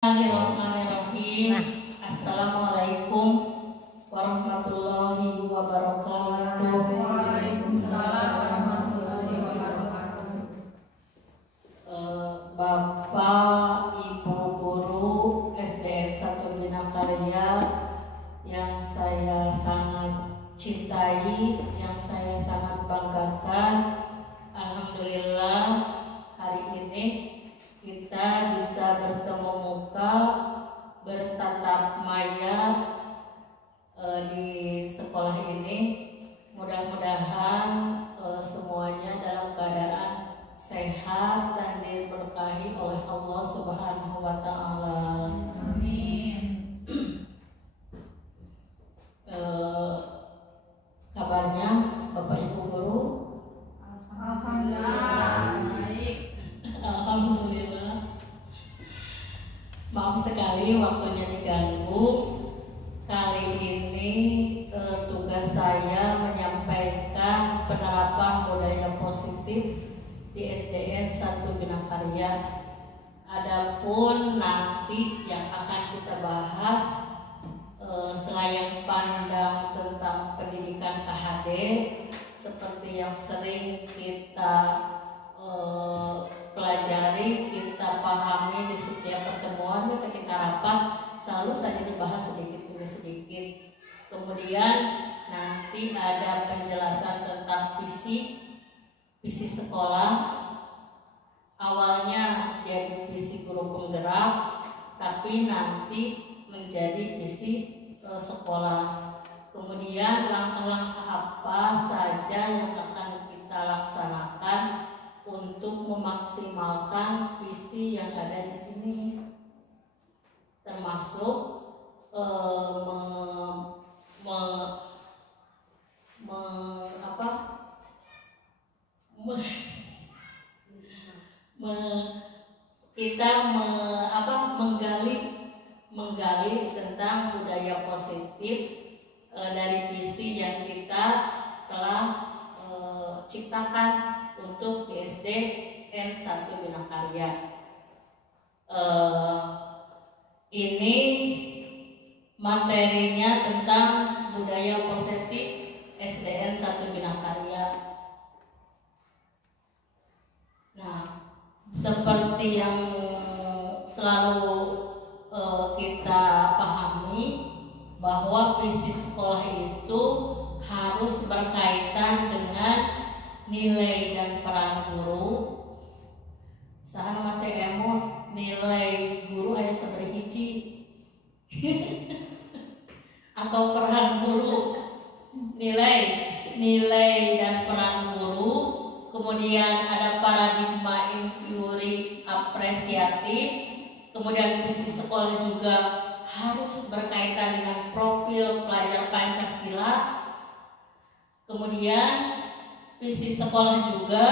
Bismillahirrahmanirrahim. Assalamualaikum warahmatullahi wabarakatuh. Waalaikumsalam warahmatullahi wabarakatuh. Bapak, Ibu guru SDN 1 Bina Karya yang saya sangat cintai, yang saya sangat banggakan, alhamdulillah hari ini kita bisa bertemu muka, bertatap maya di sekolah ini. Mudah-mudahan semuanya dalam keadaan sehat dan diberkahi oleh Allah Subhanahu wa Ta'ala. Amin. Kabarnya Bapak Ibu guru? Alhamdulillah baik. Alhamdulillah. Maaf sekali waktunya diganggu. Kali ini tugas saya menyampaikan penerapan budaya positif di SDN 1 Bina Karya. Adapun nanti yang akan kita bahas selayang pandang tentang pendidikan KHD seperti yang sering kita pelajari, kita pahami di setiap pertemuan ketika rapat, selalu saja dibahas sedikit demi sedikit. Kemudian nanti ada penjelasan tentang visi sekolah. Awalnya jadi visi guru penggerak, tapi nanti menjadi visi sekolah. Kemudian langkah-langkah apa saja yang akan kita laksanakan untuk memaksimalkan visi yang ada di sini, termasuk menggali tentang budaya positif dari visi yang kita telah ciptakan untuk di SDN 1 Bina Karya. Ini materinya tentang budaya positif SDN 1 Bina Karya. Nah, seperti yang selalu kita pahami bahwa visi sekolah itu harus berkaitan dengan nilai dan peran guru. Sahan masih emot nilai guru hanya seperti hiji atau peran guru, nilai dan peran guru. Kemudian ada paradigma inquiry apresiatif. Kemudian visi sekolah juga harus berkaitan dengan profil pelajar Pancasila. Kemudian visi sekolah juga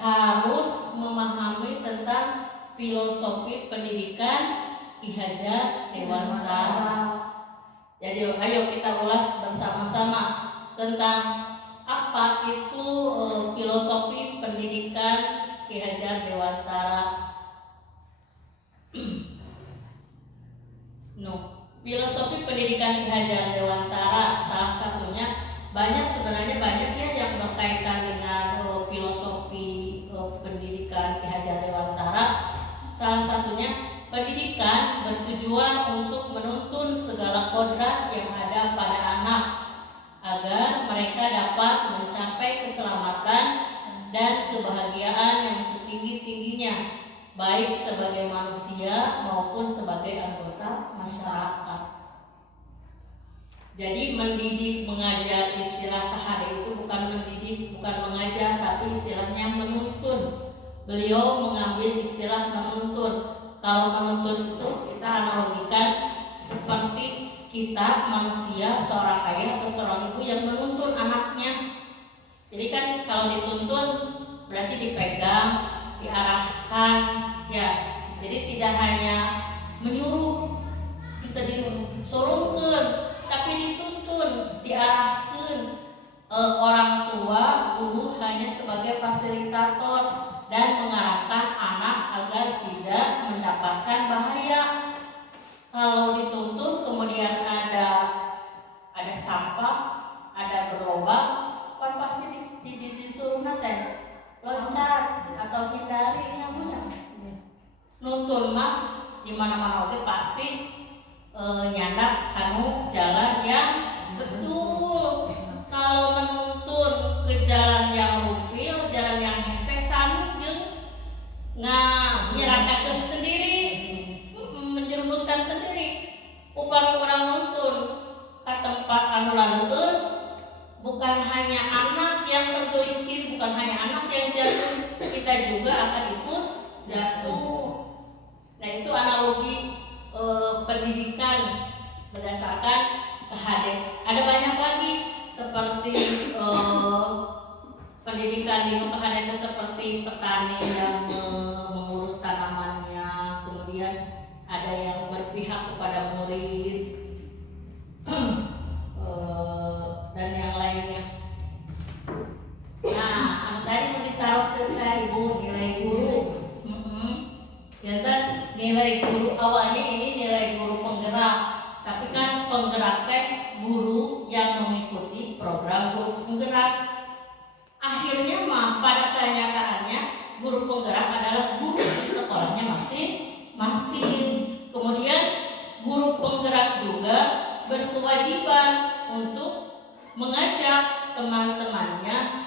harus memahami tentang filosofi pendidikan Ki Hajar Dewantara. Jadi ayo kita ulas bersama-sama tentang apa itu filosofi pendidikan Ki Hajar Dewantara. Filosofi pendidikan Ki Hajar Dewantara salah satunya sebenarnya banyak ya yang berkaitan dengan filosofi pendidikan Ki Hajar Dewantara. Salah satunya pendidikan bertujuan untuk menuntun segala kodrat yang ada pada anak agar mereka dapat mencapai keselamatan dan kebahagiaan yang setinggi-tingginya, baik sebagai manusia maupun sebagai anggota masyarakat. Jadi mendidik, mengajar, istilah KHD itu bukan mendidik, bukan mengajar, tapi istilahnya menuntun. Beliau mengambil istilah menuntun. Kalau menuntun itu kita analogikan seperti kita manusia, seorang ayah atau seorang ibu yang menuntun anaknya. Jadi kan kalau dituntun berarti dipegang, diarahkan, ya. Jadi tidak hanya menyuruh, kita disuruhkan, tapi dituntun, diarahkan. Orang tua, guru hanya sebagai fasilitator dan mengarahkan anak agar tidak mendapatkan bahaya. di mana-mana oke pasti nyandak kanu jalan yang betul. Kalau menuntun ke jalan yang rupil, jalan yang hese sami jeung nyerakakeun sendiri, menjerumuskan sendiri. Upami orang nuntun ke tempat anu laleueun, bukan hanya anak yang tergelincir, bukan hanya anak yang jatuh, kita juga akan ikut jatuh. Nah itu analogi pendidikan berdasarkan KHD. Ada banyak lagi seperti pendidikan di KHD itu seperti petani yang mengurus tanamannya, kemudian ada yang berpihak kepada murid dan yang lainnya. Nah, tadi kita harus ke ibu nilai guru. Ternyata nilai guru awalnya ini nilai guru penggerak, tapi kan penggerak teh guru yang mengikuti program guru penggerak. Akhirnya mah pada kenyataannya guru penggerak adalah guru di sekolahnya masing-masing. Kemudian guru penggerak juga berkewajiban untuk mengajak teman-temannya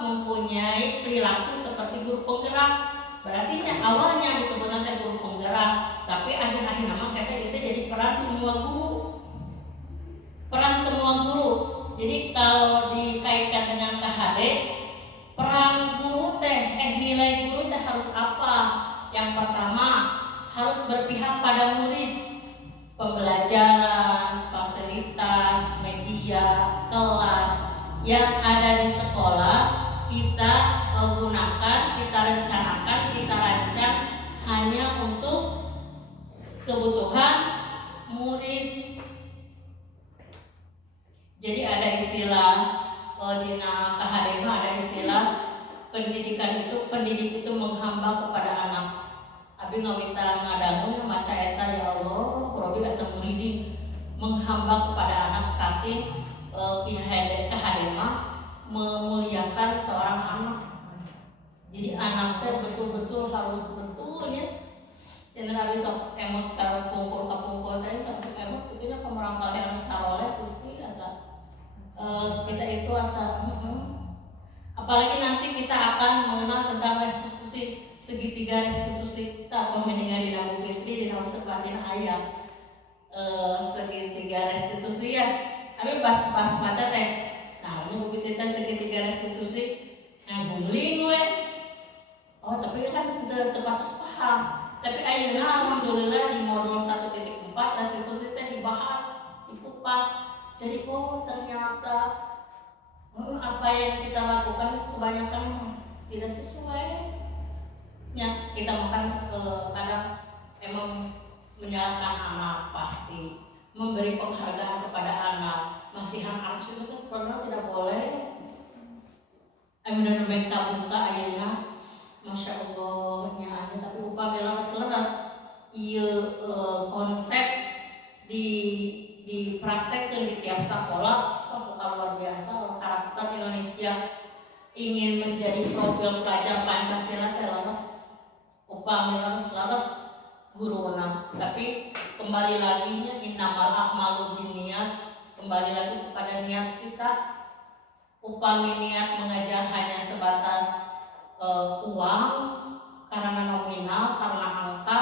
mempunyai perilaku seperti guru penggerak. Berarti awalnya disebut nanti guru penggerak, tapi akhir-akhir nama kata itu jadi peran semua guru. Jadi kalau dikaitkan dengan KHD, peran guru nilai guru teh harus apa? Yang pertama harus berpihak pada murid. Pembelajaran, fasilitas, media, kelas yang ada di sekolah kita gunakan, kita rencanakan, kita rancang hanya untuk kebutuhan murid. Jadi ada istilah dina KHD ada istilah pendidik itu menghamba kepada anak. Abi ngawita ngadangu maca eta ya Allah, kurobi asa muriding menghamba kepada anak saking KHD memuliakan seorang anak. Jadi anaknya betul-betul harus betul ya. Jangan habis sok emot karo pungkur tadi kalau sok emot itunya pemerang kali anu saroleh Gusti asa kita itu asa apalagi nanti kita akan mengenal tentang restitusi segitiga restitusi kita pembandingan di Nabu Pirti di Nabu Sepasina ayat segitiga restitusi ya. Tapi pas maca teh nah ini bukti teh segitiga restitusi nguling we. Oh tapi kan terbatas paham. Tapi ayeuna alhamdulillah di modul 1.4 restitusi teh dibahas, dikupas. Jadi ternyata apa yang kita lakukan kebanyakan tidak sesuai. Ya, kita makan kadang emang menyalahkan anak pasti, memberi penghargaan kepada anak, masihan arus itu kan padahal tidak boleh. Benar mereka buka ayeuna, masya Allahnya anya tapi upami leres ieu konsep dipraktekkan di tiap sekolah. Bukan luar biasa karakter Indonesia ingin menjadi profil pelajar Pancasila leres upami leres guruna. Tapi kembali lagi innamal a'malu binniyat, kembali lagi kepada niat kita. Upami niat mengajar hanya sebatas uang karena nominal, karena angka,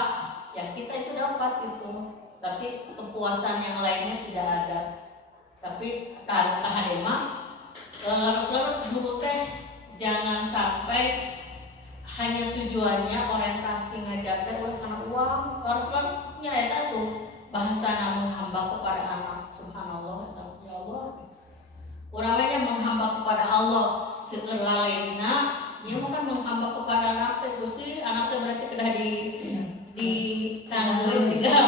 ya kita itu dapat itu. Tapi kepuasan yang lainnya tidak ada. Tapi KHD leres guru teh jangan sampai hanya tujuannya orientasi ngajar teh karena uang. Leres-leresnya eta tuh bahasa menghamba kepada anak. Subhanallah ya Allah. Urangnya menghamba kepada Allah seueur lalena, dia bukan menghamba kepada anak teh Gusti. Anak teh berarti kedah di tanggal siga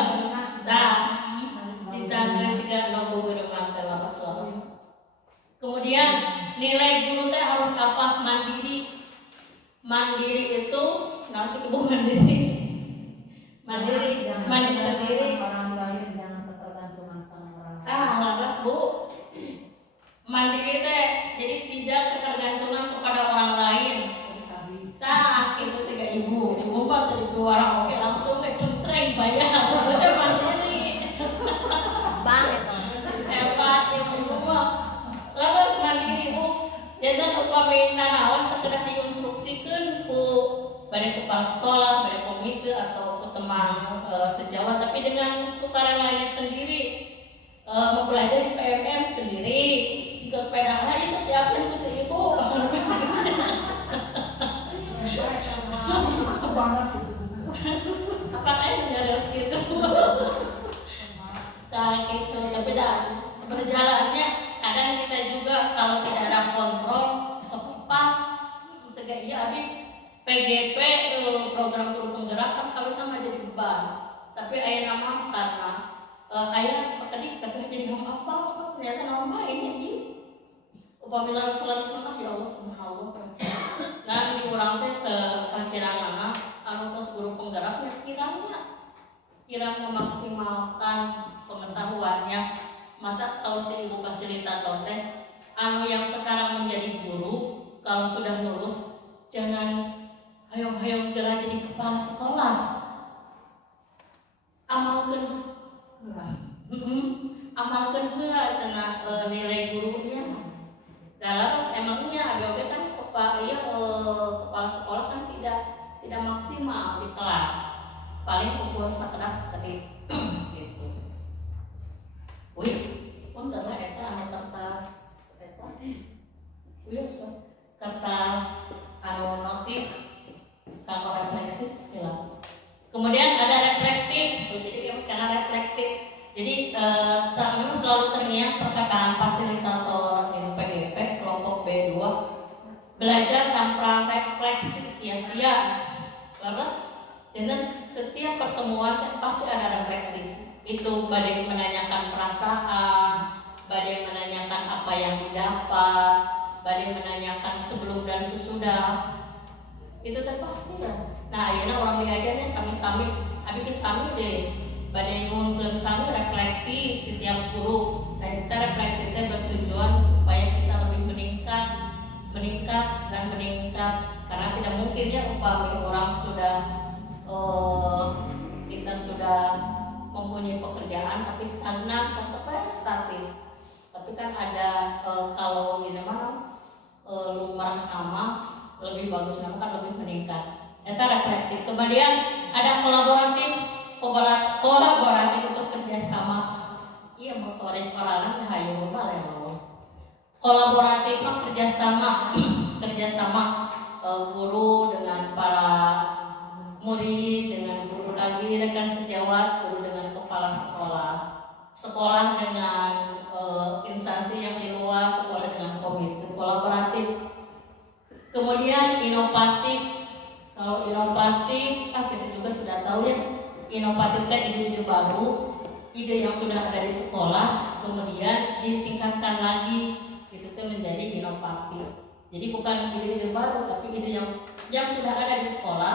di tanggal siga logo berenang teh leres. Kemudian nilai guru teh harus apa? Mandiri itu nah cek ibu mandiri sendiri. Orang lain jangan ketergantungan sama orang lain. Laras Bu. Mandiri teh jadi tidak ketergantungan kepada orang lain. Gitu sih orang oke langsung cuntreng bayar. Itu mandiri. Bang itu. Hebat ibu-ibu mah. Lalu mandiri Bu. Jadi upami nanaon teu kedah diinstruksikeun ku bade kepala sekolah, bade komite atau ku teman sejawat, tapi dengan sukarelanya sendiri mempelajari PMM sendiri. Untuk pedahlah itu siapin ku si ibu. Apakah harus gitu? Nah gitu, tapi berjalannya kadang kita juga kalau tidak ada kontrol sepepas segala iya abi PGP program guru penggerak kan kawin nama jadi beban, tapi ayah nama karena ayah sekedik tapi jadi apa ternyata nama ini apabila Rasulullah SAW ya Allah subhanallah dan diurang teh ke kakirangan anu tos guru penggeraknya kirang memaksimalkan pengetahuannya mata sausi ibu fasilitator teh anu yang sekarang menjadi guru kalau sudah lulus jangan hayong-hayong gerak jadi kepala sekolah, amalkan amalkan heula cenah nilai gurunya. Dalam emangnya BOG kan kepala sekolah kan tidak maksimal di kelas, paling ukur sakedap sekedip gitu. Wih, punten lah eta anu kertas eta. Wih, kertas anu notis kanggo refleksi hilang. Kemudian ada reflektif, jadi karena reflektif. Jadi memang selalu terngiang perkataan fasilitator di PGP kelompok B2 belajar tanpa refleksi sia-sia. Terus dan setiap pertemuan pasti ada refleksi. Itu badai menanyakan perasaan, badai menanyakan apa yang didapat, badai menanyakan sebelum dan sesudah. Itu pasti ya. Nah, ayeuna orang diajarnya sami-sami, abi ke sami deh. Badai nuntun sami refleksi setiap guru. Nah, kita refleksi itu bertujuan supaya kita lebih meningkat dan meningkat. Karena tidak mungkin ya upami orang sudah kita sudah mempunyai pekerjaan tapi stagnan tetap aja statis. Tapi kan ada kalau ini mana lumrah nama lebih bagus nama kan lebih meningkat. Itu reflektif. Kemudian ada kolaboratif untuk kerjasama. Iya motorik orang hayu boleh kolaboratif kerjasama guru dengan para murid, dengan guru lagi rekan sejawat, guru dengan kepala sekolah dengan instansi yang di luar, sekolah dengan komite kolaboratif. Kemudian inovatif. Kalau inovatif, kita juga sudah tahu ya. Inovatif itu ide-ide baru, ide yang sudah ada di sekolah, kemudian ditingkatkan lagi, itu menjadi inovatif. Jadi bukan ide-ide baru, tapi ide yang sudah ada di sekolah,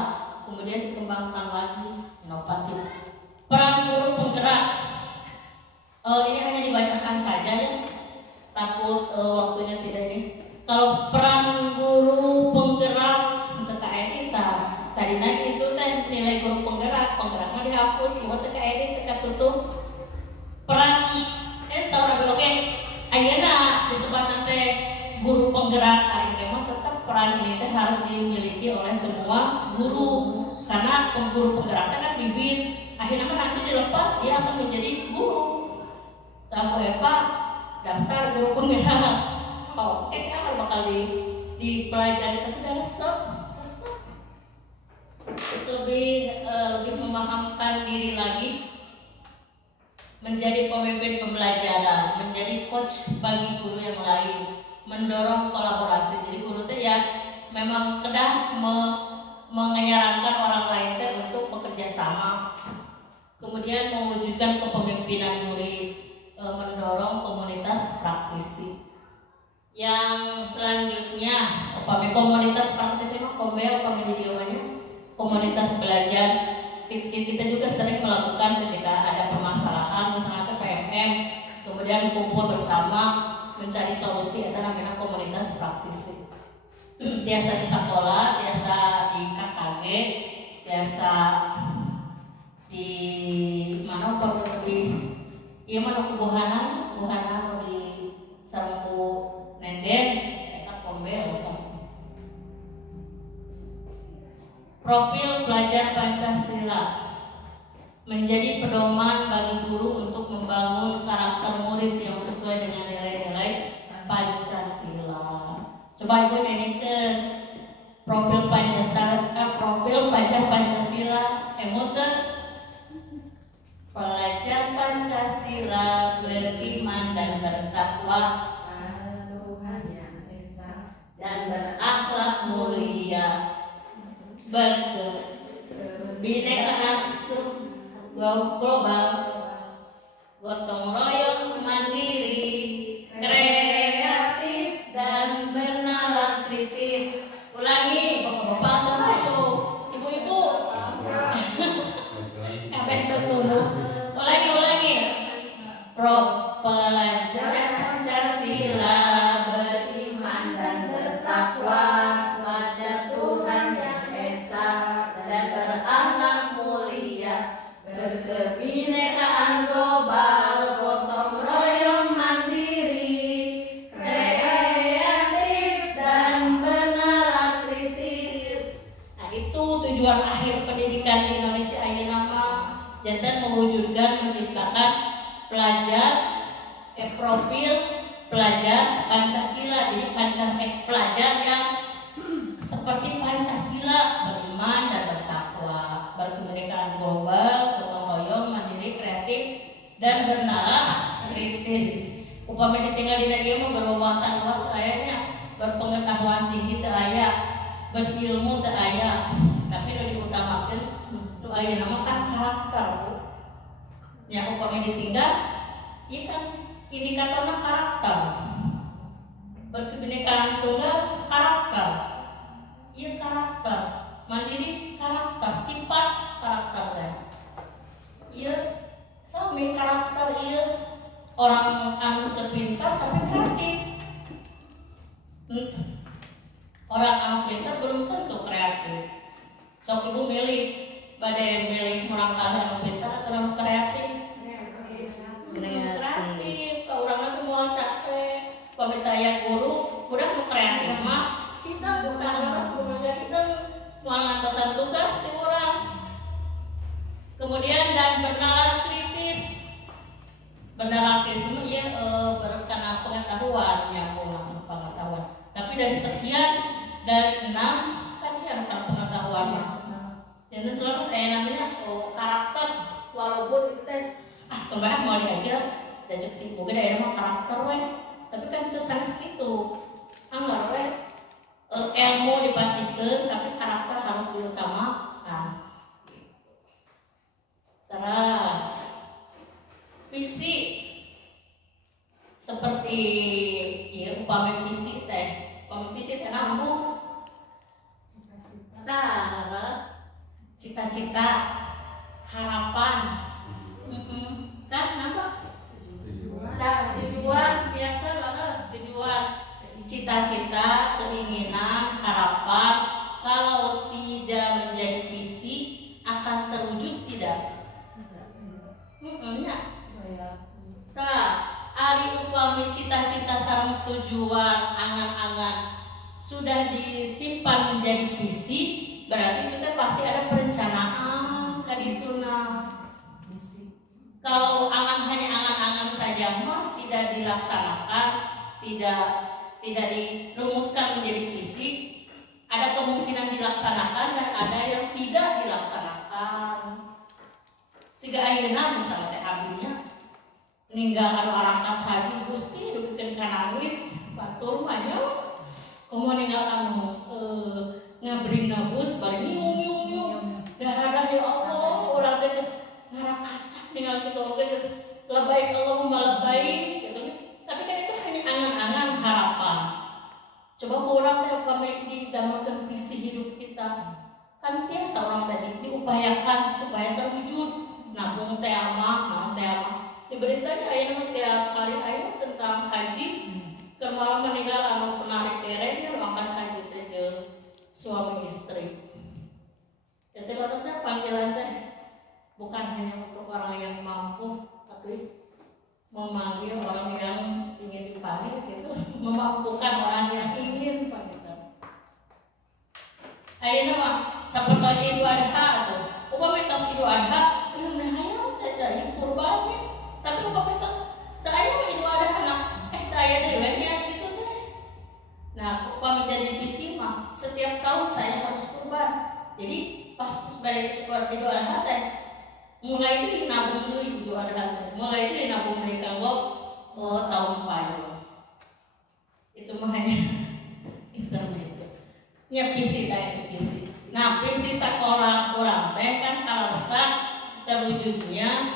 kemudian dikembangkan lagi, inovatif. Peran guru penggerak, ini hanya dibacakan saja ya, takut waktunya tidak ini. Kalau peran guru penggerak untuk kita tadi nanti itu nilai guru penggeraknya dihapus, buat teka edit teka tutup. Peran seorang oke, ayeuna disebut nanti guru penggerak hari memang tetap peran ini harus dimiliki oleh semua guru karena guru penggeraknya kan bibit, akhirnya nanti dilepas dia akan menjadi guru. Tahu Pak daftar guru penggerak, kan bakal dipelajari tapi dari lebih memahamkan diri lagi, menjadi pemimpin pembelajaran, menjadi coach bagi guru yang lain, mendorong kolaborasi. Jadi guru teh ya memang kedah menyarankan orang lain teh untuk bekerja sama. Kemudian mewujudkan kepemimpinan murid, mendorong komunitas praktisi. Yang selanjutnya, komunitas praktisi mah kombel komunitas belajar. Kita juga sering melakukan ketika ada permasalahan misalnya PMM, kemudian kumpul bersama mencari solusi. Itu namanya komunitas praktisi. Biasa di sekolah, biasa di KKG, biasa di mana apa lebih iya mana buhanan di sapu nenden eta kombel sama. Profil pelajar Pancasila menjadi pedoman bagi guru untuk membangun karakter murid yang sesuai dengan nilai-nilai Pancasila. Coba ibu nyanyikan profil pelajar Pancasila emote. Pelajar Pancasila beriman dan bertakwa pada Tuhan Yang Esa dan berakhlak mulia, berkebinekaan global, gotong royong mandiri, kreatif dan bernalar kritis. Ulangi, bapak-bapak sama ibu-ibu. Kabeh tertunduk. Ulangi. Pelajar Pancasila beriman dan bertakwa pada Tuhan Yang Esa dan berakhlak mulia, berkebinekaan global, gotong royong mandiri, kreatif dan bernalar kritis. Nah, itu tujuan akhir pendidikan di Indonesia ayeuna mah jantan mewujudkan menciptakan profil pelajar Pancasila. Jadi pelajar yang seperti Pancasila, beriman dan bertakwa, berkebinekaan global, gotong royong, mandiri, kreatif dan bernalar kritis. Upama ditinggal di negeri mah berwawasan luas ayahnya, berpengetahuan tinggi teu aya, berilmu teu aya. Tapi nu diutamakeun nu aya nama kan karakter. Ya upama ditinggal ieu kan indikatorna karakter. Berkebinekaan tunggal karakter. Ieu karakter, mandiri karakter, sifat karakter. Ieu sami karakter ieu orang anu teu pintar tapi kreatif. Orang anu pintar belum tentu kreatif. Sok ibu milih, bade milih orang kali anu pintar atau anu kreatif? Kreatif. Ka urang mah moal capek. Pamitaya guru, budak nu kreatif mah kita bukan harus bekerja kita moal ngantosan tugas ti urang. Kemudian dan bernalar kritis. Bernalar kritis ieu berkana pengetahuan, nyambung pengetahuan. Tapi dari sekian dari 6 kajian kan pengetahuan mah. Jadi terus namanya karakter, walaupun itu teh kemarin mau diajar dajak si boga daerah mah karakter weh. Tapi kan itu sanes gitu. Anggar weh ilmu dipasikeun tapi karakter harus diutamakan. Terus visi seperti upami visi teh namun terus cita-cita, harapan, kan nampak? Tujuan biasa terus tujuan, cita-cita, keinginan, harapan. Kalau tidak menjadi visi akan terwujud tidak? Nah, ari upami cita-cita sareng tujuan, angan-angan sudah disimpan menjadi visi, berarti kita pasti ada perencanaan kadituna. Kalau hanya angan-angan saja mah tidak dilaksanakan, tidak dirumuskan menjadi visi, ada kemungkinan dilaksanakan dan ada yang tidak dilaksanakan. Siga ayeuna misalnya teh abinya ninggalkan arangkat haji Gusti dipikeun kana wis batur mah nya komo ninggal anu ngabring bus bari nyiung dah ya Allah urang teh geus ngarakacak ninggal kitu oge geus labbaik Allahumma labbaik gitu. Tapi kan itu hanya angan-angan harapan. Coba urang teh upami didamel visi hidup kita kan biasa orang tadi diupayakan supaya terwujud. Nabung teh amah, di beritanya aya tiap hari aya tentang haji. Kemarin meninggal anu penarik dereng makan haji teh jeung suami istri. Jadi harusnya tahun saya harus kurban. Jadi pas balik sekolah Idul Adha teh mulai itu nabung deui Idul Adha teh. Mulai itu nabung deui kanggo tahun payu. Itu mah hanya itu. Nya visi teh visi. Nah, visi sekolah kurang teh kan kalau besar terwujudnya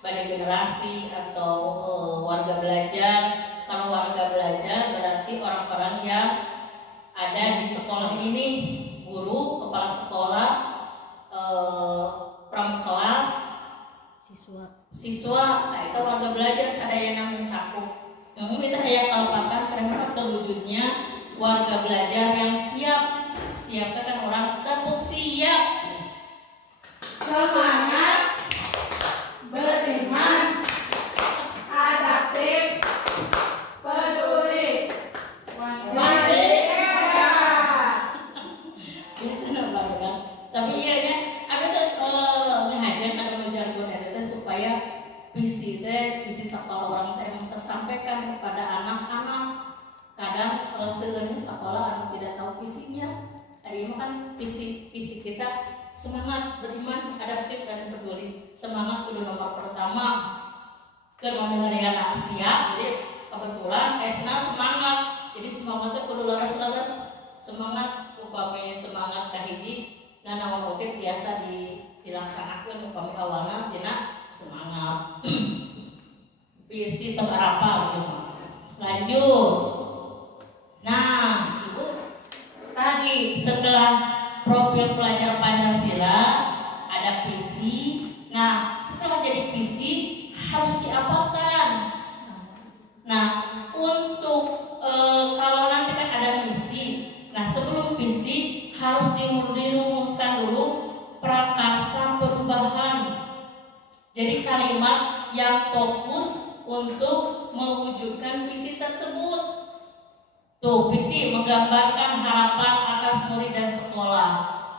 pada generasi atau warga belajar. Kalau warga belajar berarti orang-orang yang ada di sekolah ini, guru, kepala sekolah, pramukelas, siswa, nah itu warga belajar sadayana mencakup. Kita aya kalepatan karena terwujudnya warga belajar yang siap. Siap kan orang tepuk siap. Semangat, beriman, adaptif, peduli, merdeka. Biasa banget kan. Tapi iya ya, ada tuh ngajar ada menjargon itu supaya visi sekolah orang teh tersampaikan kepada anak-anak. Kadang sebenarnya sekolah anak tidak tahu visinya. Hari ini kan visi kita semangat, beriman, adaptif dan peduli. Semangat kudu nomor pertama. Kemudian anak siap, jadi kebetulan esna semangat. Jadi semangatnya kudu leres-leres. Semangat upami semangat kahiji dan namun oke biasa dilaksanakan upami awalnya tina semangat. Visi tos arapa gitu. Lanjut. Nah, Ibu tadi setelah profil pelajar Pancasila ada visi. Nah, setelah jadi visi harus diapakan? Nah, untuk kalau nanti kan ada misi. Nah, sebelum visi harus dirumuskan dulu prakarsa perubahan. Jadi kalimat yang fokus untuk mewujudkan visi tersebut. Tuh, visi menggambarkan harapan atas murid dan sekolah,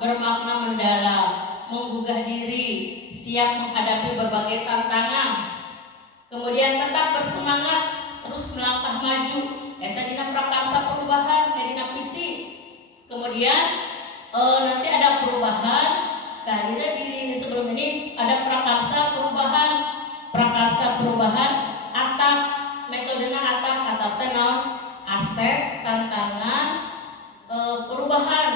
bermakna mendalam, menggugah diri, siap menghadapi berbagai tantangan. Kemudian tetap bersemangat, terus melangkah maju. Eta dina prakarsa perubahan, dina visi. Kemudian nanti ada perubahan. Tadi di sebelum ini ada prakarsa perubahan. Prakarsa perubahan atap, metodenya atap teh naon? Aset, tantangan, perubahan.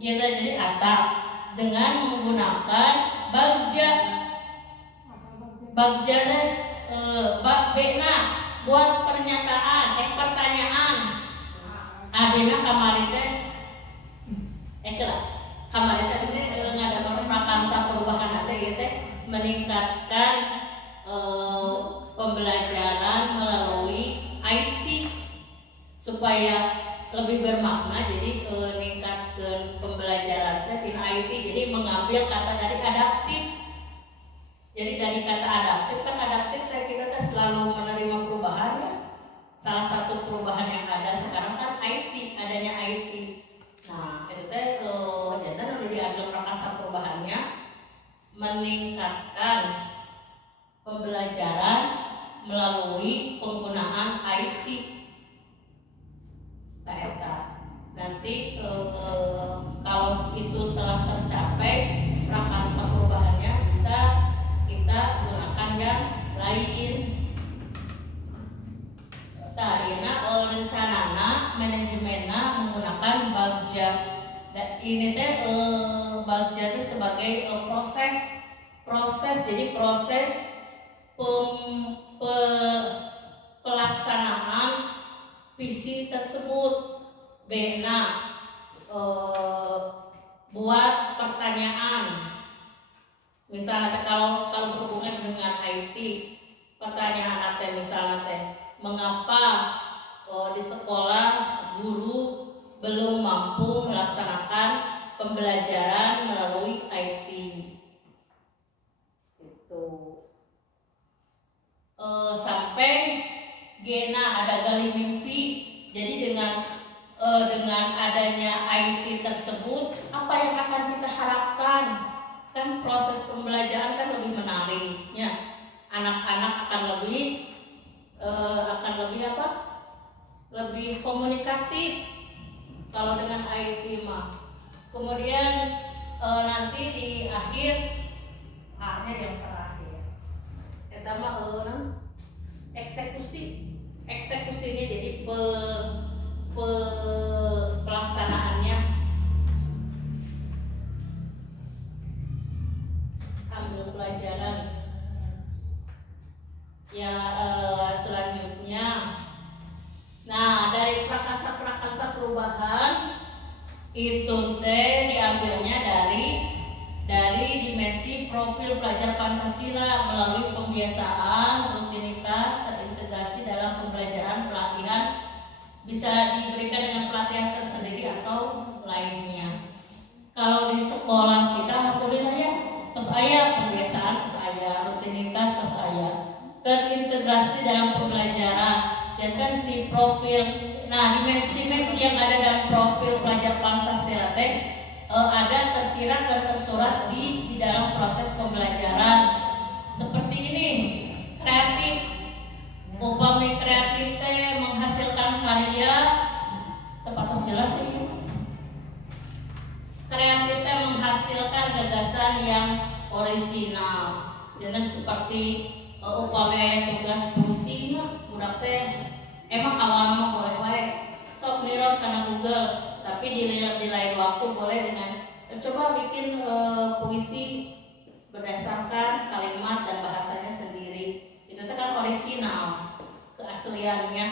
Ya jadi atap dengan menggunakan bagja. Bagja bena buat pernyataan, pertanyaan. Abena kamari teh kamari teh ini ngadaman prakarsa perubahan teh teh meningkatkan pembelajaran melalui IT supaya lebih bermakna. Jadi meningkatkan pembelajaran di IT. Jadi mengambil kata dari adaptif. Jadi dari kata adaptif kan adaptif kita selalu menerima perubahan ya. Salah satu perubahan yang ada sekarang kan IT, adanya IT. Nah itu teh jangan udah diambil prakarsa perubahannya meningkatkan pembelajaran melalui penggunaan IT. Nanti kalau itu telah tercapai prakarsa perubahannya bisa kita gunakan yang lain. Tadinya rencanana manajemennya menggunakan bagja. Dan ini teh bagja itu sebagai proses. Jadi proses pelaksanaan visi tersebut. Bena buat pertanyaan. Misalnya kalau berhubungan dengan IT, pertanyaan misalnya mengapa di sekolah guru belum mampu melaksanakan pembelajaran melalui IT. Itu sampai Gena ada gali mimpi. Jadi dengan adanya IT tersebut, apa yang akan kita harapkan? Kan proses pembelajaran kan lebih menarik, ya. Anak-anak akan lebih lebih komunikatif. Kalau dengan IT di akhir A-nya yang terakhir. Eta mah eksekusi. Eksekusinya jadi pelaksanaannya. Ambil pelajaran. Ya selanjutnya. Nah, dari prakasa perubahan itu teh diambilnya dari dimensi profil pelajar Pancasila melalui pembiasaan, rutinitas, terintegrasi dalam pembelajaran pelatihan, bisa diberikan dengan pelatihan tersendiri atau lainnya. Kalau di sekolah kita alhamdulillah ya, terus aya pembiasaan, terus aya rutinitas, terus aya terintegrasi dalam pembelajaran. Dan kan si profil, nah dimensi-dimensi yang ada dalam profil pelajar Pancasila teh ada tersirat dan tersurat di dalam proses pembelajaran. Seperti ini, kreatif, upami kreatif teh menghasilkan karya, tepat jelas ini. Kreatif teh menghasilkan gagasan yang orisinal. Dan seperti upami aya tugas puisi mah budak teh emang awalnya boleh wae sok lihat karena Google, tapi di lain waktu boleh dengan coba bikin puisi berdasarkan kalimat dan bahasanya sendiri. Itu kan orisinal, keasliannya.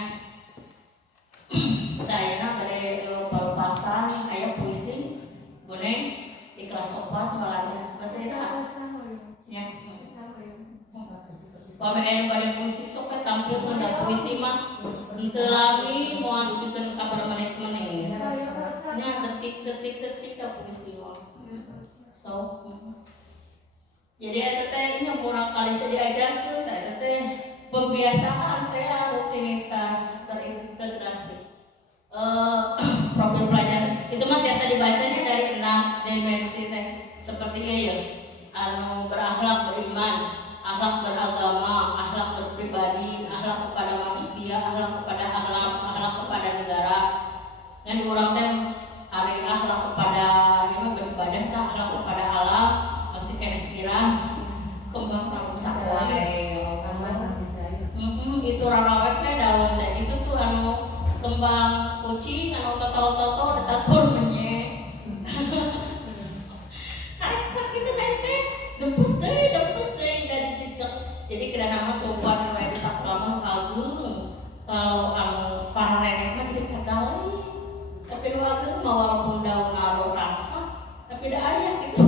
Dayana pada pelepasan kayak puisi, boleh di kelas 4 malahnya bahasa Indonesia. Ya. Pemain pada puisi sok tampil pada puisi mah ditelami mau adukeun kabar menit-menit. Nya detik da puisi mah. So. Jadi eta teh nya murah kali teh diajarkeun teh teh pembiasaan teh rutinitas terintegrasi. Profil pelajar itu mah biasa dibacanya dari 6 dimensi teh. Seperti ya anu berakhlak, beriman, akhlak beragama, akhlak berpribadi, akhlak kepada manusia, akhlak kepada alam, akhlak kepada negara. Dan diurang teh ari akhlak kepada beribadah tah, akhlak kepada alam, masih kepikiran kembang rambut sakoe. Itu rarawet teh daun teh itu tuh anu kembang kucing anu toto-toto ditakur menye. Karek sakit teh dempus deui dan cicak. Jadi kira nama tumpuan wae di saklamun agung. Kalau anu para nenek mah jadi kagali. Tapi nu agung mah walaupun daun aro rangsa, tapi da aya gitu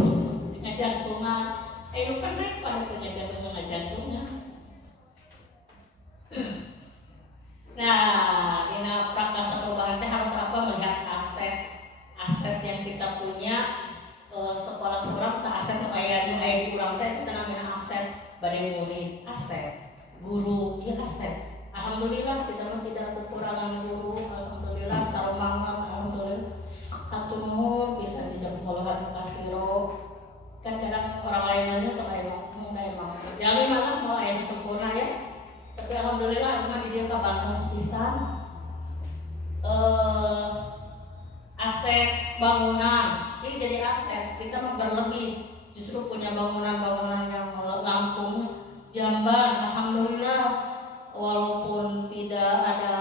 ngajantungan. Nu kenek pada ngajantungan. Nah, dina prakasa perubahan teh harus apa? Melihat aset yang kita punya. Sekolah kurang tak aset aya di urang teh kita namanya aset bade murid, aset guru ya aset. Alhamdulillah kita mah tidak kekurangan guru, alhamdulillah sarumangat, alhamdulillah hatur nuhun bisa jejak pengolahan kasiro. Kan kadang orang lainnya sok aya emang jami mana mau aya sempurna ya, tapi alhamdulillah emang di dia kabantos pisan. Aset bangunan ini jadi aset, kita mah berlebih justru punya bangunan-bangunan yang Lampung, Jamban, alhamdulillah walaupun tidak ada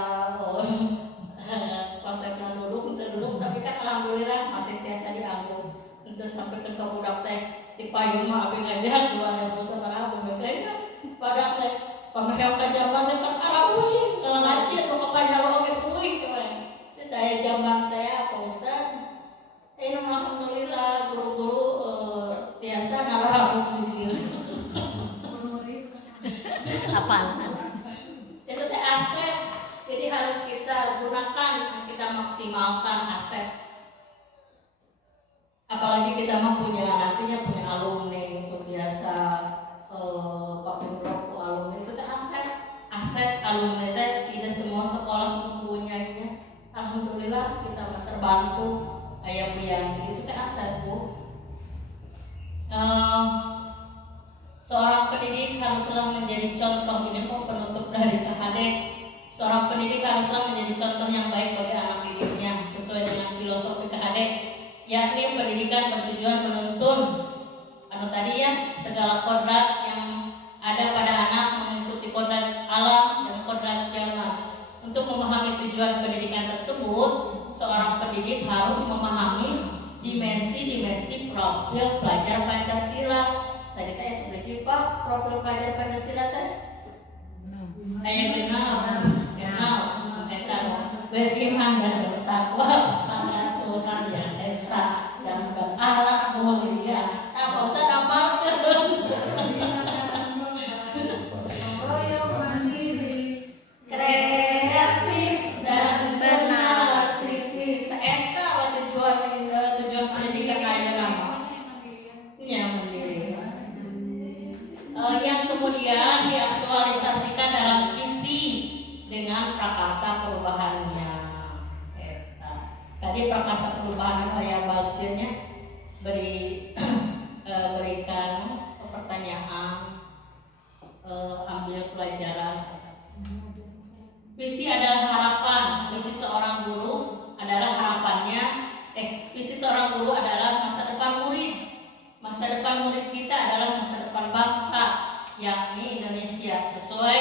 konsepnya duduk, tapi kan alhamdulillah masih biasa dianggur. Itu sampai ke budak teh di payung mah abi ngajak 2000 sabaraha bebekeun pada teh pamehew ka Jamban teh kan alhamdulillah kalau ngaji atuh kapanyalo oge kuih kemarin. Saya Jamban teh Pak Ustaz. Alhamdulillah guru-guru biasa nararabuk di dieu. Apaan? Itu teh aset. Jadi harus kita gunakan, kita maksimalkan aset. Apalagi kita mah nantinya punya alumni itu biasa papinrok alumni itu teh aset alumni teh tidak semua sekolah mempunyainya. Alhamdulillah kita terbantu ayam Bianti itu teh aset Bu. Seorang pendidik haruslah menjadi contoh, ini kok penutup dari KHD. Seorang pendidik haruslah menjadi contoh yang baik bagi anak didiknya sesuai dengan filosofi KHD, yakni pendidikan bertujuan menuntun segala kodrat yang ada pada anak, mengikuti kodrat alam dan kodrat zaman. Untuk memahami tujuan pendidikan tersebut, seorang pendidik harus memahami dimensi-dimensi profil pelajar Pancasila. Tadi saya sedikit Pak, profil pelajar Pancasila tadi. Ayat kenal, beriman dan bertakwa pada Tuhan yang esa, yang berakhlak mulia. Apa usah hafal? Royong mandiri, Kreatif dan bernalar kritis. Eta tujuan pendidikan aja nama. Ya mandiri. Yang kemudian diaktualisasikan dalam visi dengan prakasa perubahannya. Tadi prakasa perubahan apa ya bagjernya? Berikan pertanyaan, ambil pelajaran. Visi adalah harapan. Visi seorang guru adalah harapannya. Visi seorang guru adalah masa depan murid. Masa depan murid kita adalah masa depan bangsa, yakni Indonesia, sesuai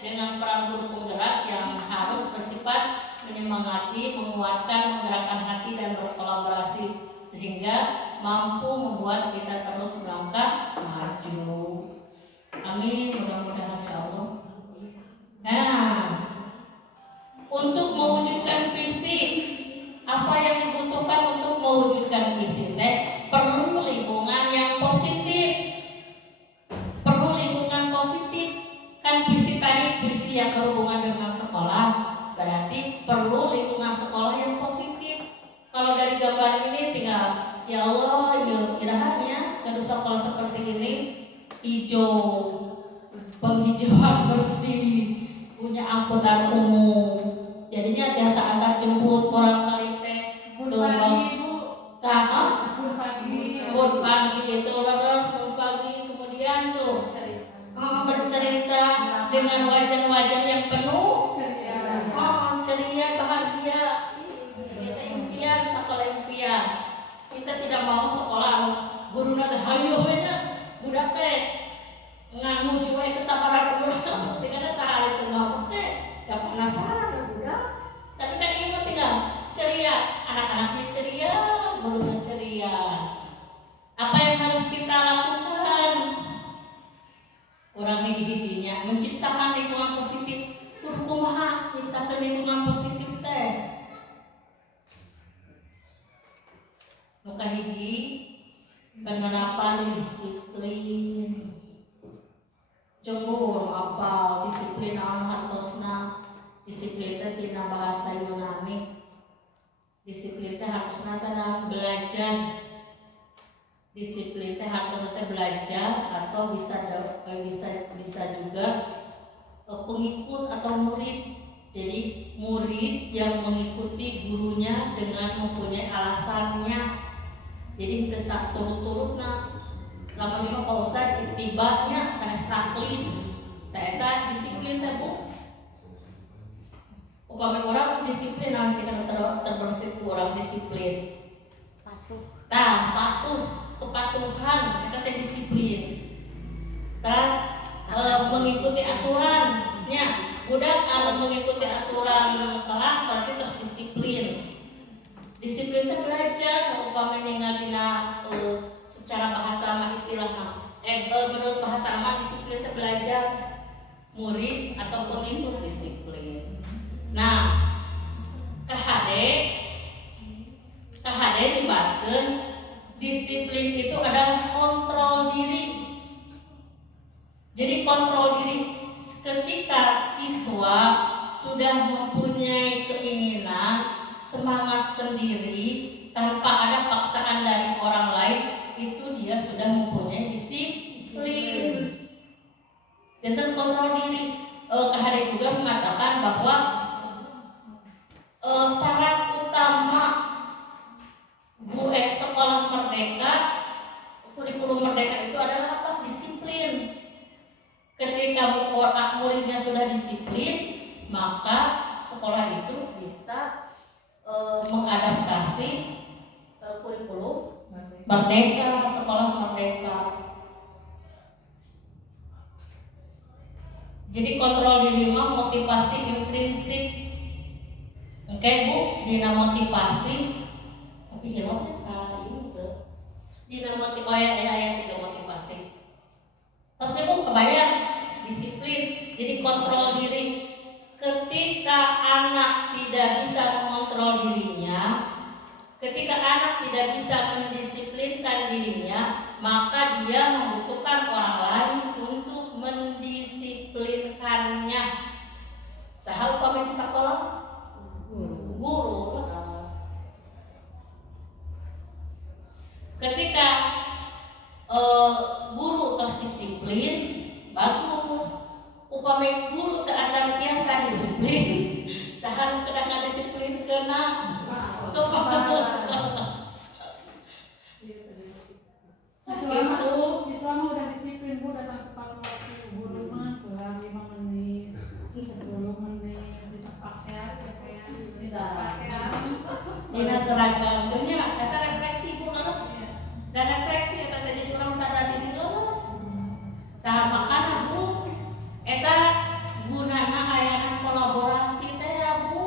dengan peran guru penggerak yang harus bersifat menyemangati, menguatkan, menggerakkan hati dan berkolaborasi sehingga mampu membuat kita terus melangkah maju. Amin, mudah-mudahan ya Allah. Nah, untuk mewujudkan visi, apa yang dibutuhkan untuk mewujudkan visi teh? Perlu lingkungan yang positif. Perlu lingkungan positif. Kan visi tadi visi yang berhubungan dengan sekolah, berarti perlu lingkungan sekolah yang positif. Kalau dari gambar ini tinggal ya Allah, irahannya kalau sekolah seperti ini hijau, penghijauan bersih, punya angkutan umum. Jadinya biasa antar jemput orang kali teh pun pagi itu terus pagi kemudian tuh bercerita dengan wajah-wajah yang penuh ceria, bahagia. Kita impian sekolah impian. Kita tidak mau sekolah guru nanti hayo nya budak teh nganu cuy kesabaran budak sehingga sehari tengah teh gak penasaran budak. Tapi kan ibu tinggal ceria, anak-anaknya ceria, gurunya ceria. Apa yang harus kita lakukan? Orang hiji-hijinya menciptakan lingkungan positif. Kumaha menciptakan lingkungan positif teh. Muka hiji penerapan disiplin. Jempur apa disiplin hartosna. Disiplin teh tina bahasa Yunani. Disiplin teh harusna teh belajar. Disiplin teh harusna teh belajar atau bisa juga pengikut atau murid. Jadi murid yang mengikuti gurunya dengan mempunyai alasannya. Jadi kita sak turut-turutna. Lamun ieu Pak Ustaz itibanya sanes taklid. Eta disiplin teh Bu. Upami orang disiplin anjing terbersih orang disiplin. Patuh. Kepatuhan kita teh disiplin. Terus mengikuti aturannya. Budak kalau mengikuti aturan kelas berarti terus disiplin. Disiplin teh belajar upami ningalina secara bahasa mah istilahna. Menurut bahasa mah disiplin teh belajar. Murid atau pengikut disiplin. Nah, KHD dibatkeun disiplin itu adalah kontrol diri. Jadi kontrol diri ketika siswa sudah mempunyai keinginan, semangat sendiri tanpa ada paksaan dari orang lain, itu dia sudah mempunyai disiplin. Dan kontrol diri. KHD juga mengatakan bahwa syarat utama sekolah merdeka, kurikulum merdeka itu adalah apa? Disiplin. Ketika muridnya sudah disiplin, maka sekolah itu bisa mengadaptasi kurikulum merdeka, sekolah merdeka. Jadi kontrol diri mah motivasi intrinsik. Oke Bu, dina motivasi tapi hilangnya kali itu. Dina motivasi ayat 3 motivasi. Terus Bu kebayang disiplin, jadi kontrol diri. Ketika anak tidak bisa mengontrol dirinya, ketika anak tidak bisa mendisiplinkan dirinya, maka dia membutuhkan orang lain untuk mendisiplinkannya. Saha upami di sekolah? Guru. Ketika guru tos disiplin, bagus. Upami guru teu acan tiasa disiplin, saha nu kedah ngadisiplin keuna? Teu bagus. Siswa mah udah disiplin Bu, datang tepat waktu. Guru mah pulang 5 menit, 10 menit, ditepaknya Dina seragam nya eta refleksi Bu leres. Dan refleksi eta teh jadi urang sadar diri leres. Tah makana Bu, eta gunana ayana kolaborasi teh ya Bu.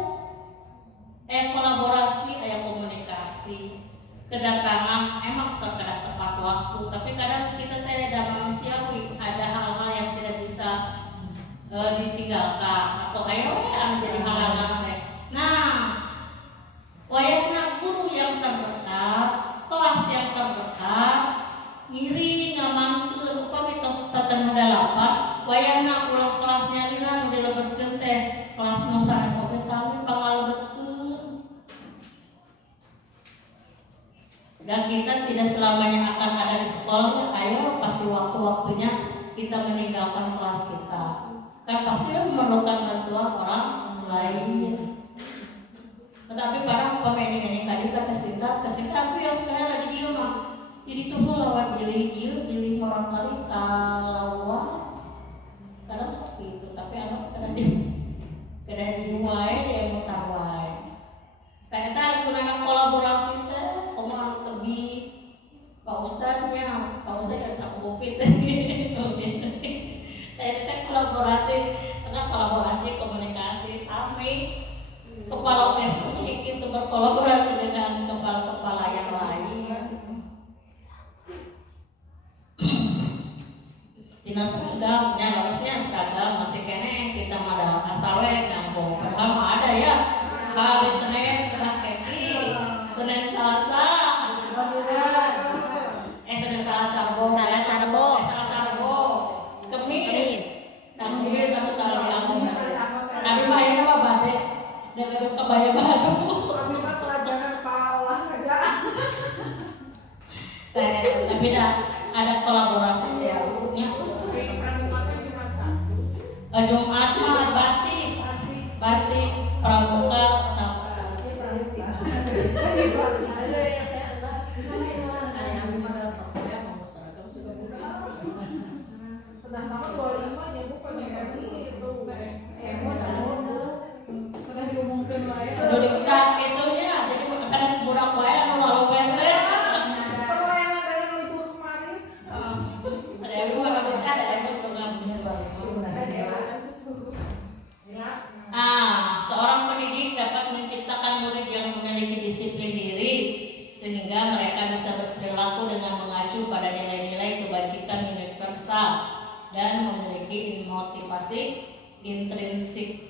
Kolaborasi aya komunikasi. Kedatangan emang kedah tepat waktu, tapi kadang kita teh ada manusiawi, ada hal-hal yang tidak bisa ditinggalkan atau aya yang jadi halangan teh. Nah, wayahna guru yang terdekat, kelas yang terdekat, ngiri ngamangkeun upami tos 7:30, wayahna ulang kelasnya lila nu dilebetkeun teh kelas nu sanes oge sami pangalebetkeun. Dan kita tidak selamanya akan ada di sekolah. Ayo pasti waktu-waktunya kita meninggalkan kelas kita. Kan pasti memerlukan bantuan orang lain. Tetapi para pemain-pemain tadi kata Sinta aku yang sekarang lagi dia mah. Jadi tuh lawan pilih orang kali kalau kadang seperti itu. Tapi anak kadang di wae dia mau tawai. Ternyata gunanya kolaborasi teh, komo tebi Pak Ustadznya, Pak Ustadz yang tak covid. Ternyata kolaborasi komunikasi sampai kepala OSI itu berkolaborasi dengan kepala-kepala yang lain. Tina seragam, harusnya seragam masih kene kita mada asal we nganggo. Padahal mah ada ya. Hari Senin kena keki, Senin Selasa, Senin Selasa Rebo, Kemis, dan Kemis aku tahu aku. Tapi bayarnya apa bade? Dari kebaya baru. Kami mah pelajaran olahraga. Tapi ada kolaborasi ya, Jumat mah batik pramuka seorang pendidik dapat menciptakan murid yang memiliki disiplin diri sehingga mereka bisa berperilaku dengan mengacu pada nilai-nilai kebajikan universal dan memiliki motivasi intrinsik.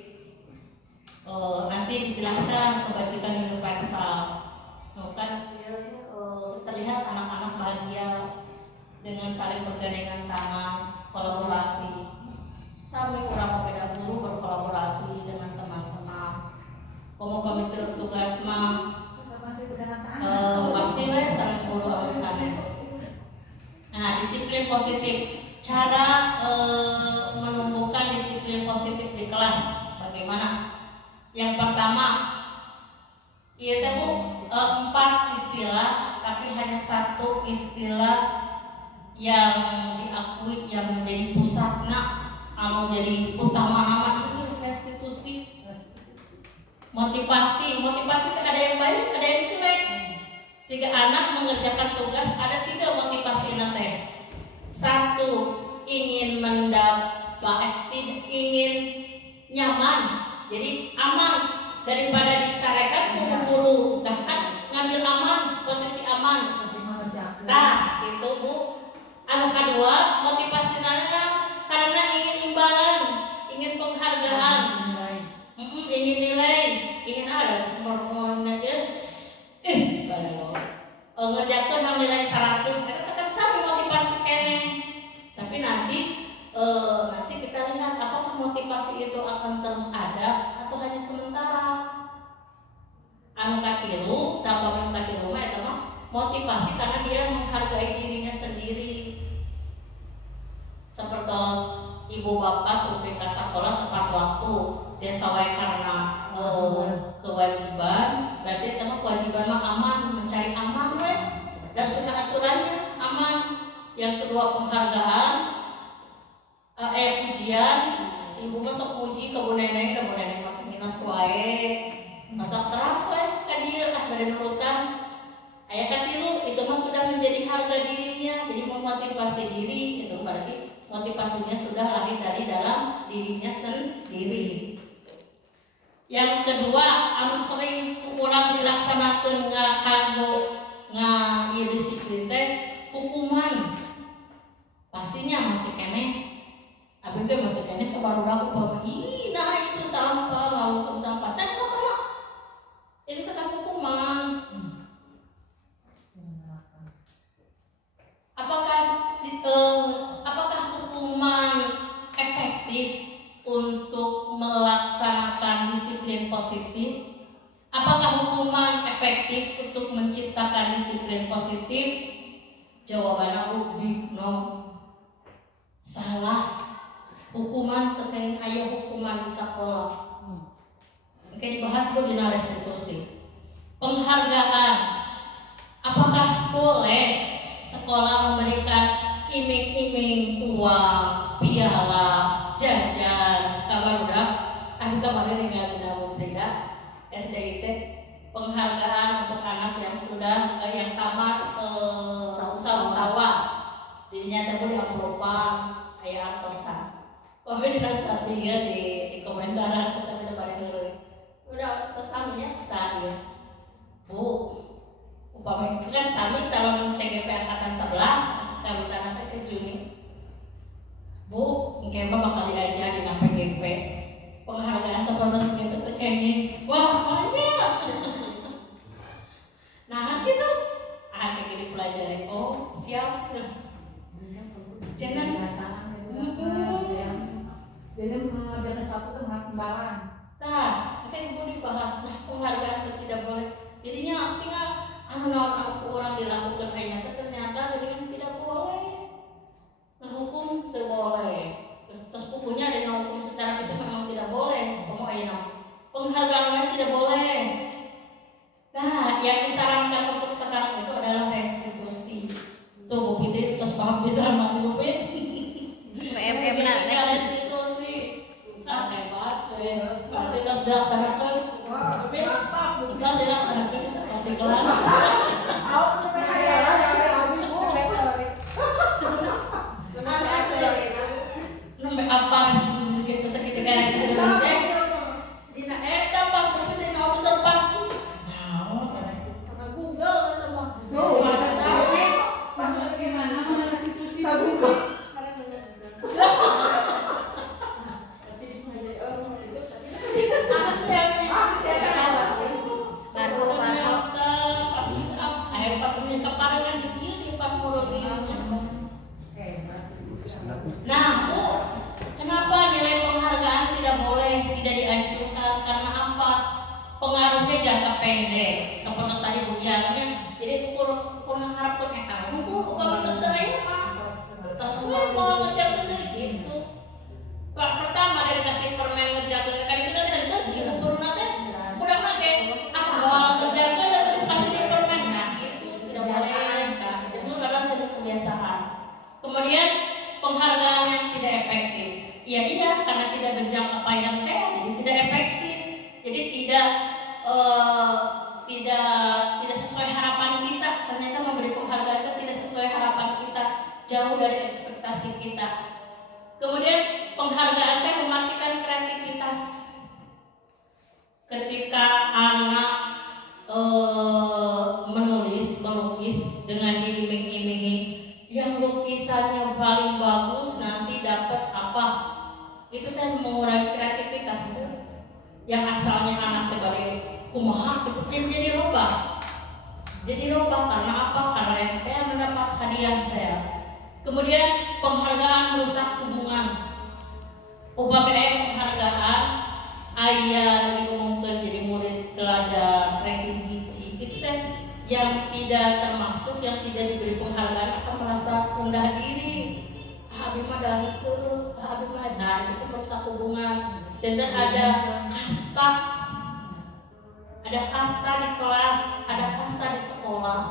Nanti dijelaskan kebajikan universal. Kan terlihat anak-anak bahagia dengan saling bergandengan tangan, kolaborasi. Sampai kurang beda guru berkolaborasi dengan teman-teman. Komo pamisir tugas mah pasti we saling guru harus sanes. Nah, disiplin positif. Cara menumbuhkan disiplin positif di kelas bagaimana? Yang pertama, ieu teh 4 istilah, tapi hanya 1 istilah yang diakui yang menjadi pusatna. Anu jadi utama nama ini restitusi, motivasi itu ada yang baik, ada yang jelek. Sehingga anak mengerjakan tugas ada 3 motivasi nanti. 1, ingin mendapat ingin nyaman, jadi aman daripada dicarekan buru-buru, kan ngambil aman, posisi aman. Nah, itu Bu. Anu kedua, motivasi nana karena ingin imbalan, ingin penghargaan, ingin nilai, ingin ada ngerjakan nilai 100, karena kan sama motivasi kene. Tapi nanti kita lihat apakah motivasi itu akan terus ada atau hanya sementara. Anu katilu, tapaman katilu mah eta mah motivasi karena dia menghargai dirinya sendiri. Seperti ibu bapak supaya ke sekolah tepat waktu, dia sawai karena kewajiban, berarti itu mah kewajiban mah aman, mencari aman we. Dan sudah aturannya aman. Yang kedua penghargaan, pujian. Si ibu mah sok puji ke bu neneng mah tingginas wae. Mata keras we ka dieu ah bade nurutan. Aya katilu itu mah sudah menjadi harga dirinya, jadi memotivasi diri itu berarti motivasinya sudah lahir dari dalam dirinya sendiri. Yang kedua, anu sering kurang dilaksanakeun kanggo ieu disiplin teh hukuman. Pastinya masih kene. Abi ge masih kene ke barudak upama nah itu sampah, lalu ke sampah can sampah lah. Ini teh hukuman. Apakah hukuman efektif untuk melaksanakan disiplin positif? Apakah hukuman efektif untuk menciptakan disiplin positif? Jawabannya big no. Salah. Hukuman terkait aya hukuman di sekolah. Oke, dibahas dulu di restitusi. Penghargaan. Apakah boleh sekolah memberikan iming-iming uang, piala, jajan, kabarudak? Aku kemarin tinggal di Dawu Prida, SDIT, penghargaan untuk anak yang sudah yang tamat sawah-sawah. Dirinya temu di amplopan, aya artosan. Tapi di starting ya di komentaran kita udah pada ngeluh. Udah terus aminnya saya. Bu, upama kan kami calon CGP angkatan 11 kami tanah ke Juni. Bu, engke mah bakal diajar di PGP. Penghargaan sepenuhnya itu tekengin. Wah, banyak. Nah, gitu. Kayak gini pelajari. Oh, siap. Jangan jadi mengajarkan satu itu mengakumbalan. Nah, kan ibu dibahas. Nah, penghargaan itu tidak boleh. Jadinya tinggal anu orang dilakukan ternyata dengan tidak boleh. Hukum tidak boleh. Terus bukunya ada yang hukum secara fisik memang tidak boleh. Penghargaan tidak boleh. Nah, yang disarankan untuk sekarang itu adalah restitusi. Tuh Bu Fitri terus paham bisa mati Bu Fitri. Restitusi. Nah, hebat. Berarti kita sudah laksanakan. Kita dilaksanakan di kelas. Apa seketika restitusi dina eta pas berpikir dina observasi pasal Google atau mau bahasa capek Bagaimana restitusi? Nah, Bu, kenapa nilai penghargaan tidak boleh, tidak dianjurkan? Karena apa? Pengaruhnya jangka pendek. Seperti tadi Bu Diannya, jadi kurang harapkan eta. Bu, upama terus aya mah. Terus mau ngerjakeun deui gitu. Pak pertama dari kasih permen ngerjakeun kali itu kan terus ibu guruna teh budak nage moal ngerjakeun terus kasih di permen. Nah, itu tidak boleh. Nah, itu adalah jadi kebiasaan. Kemudian penghargaan yang tidak efektif. Iya, karena tidak berjangka panjang jadi tidak efektif. Jadi tidak sesuai harapan kita. Ternyata memberi penghargaan itu tidak sesuai harapan kita, jauh dari ekspektasi kita. Kemudian penghargaan teh mematikan kreativitas. Ketika anak melukis dengan diiming-imingi yang lukisannya paling bagus nanti dapat apa, itu kan mengurangi kreativitas tuh. Yang asalnya anak tebade kumaha gitu jadi robah karena apa? Karena ente mendapat hadiah teh. Kemudian penghargaan merusak hubungan. Upami penghargaan ayah diumumkan jadi murid teladan ranking hiji itu teh yang tidak termasuk, yang tidak diberi penghargaan akan merasa rendah diri. Abi mah dari itu, abi mah nah itu merusak hubungan. Dan ada kasta di kelas, ada kasta di sekolah.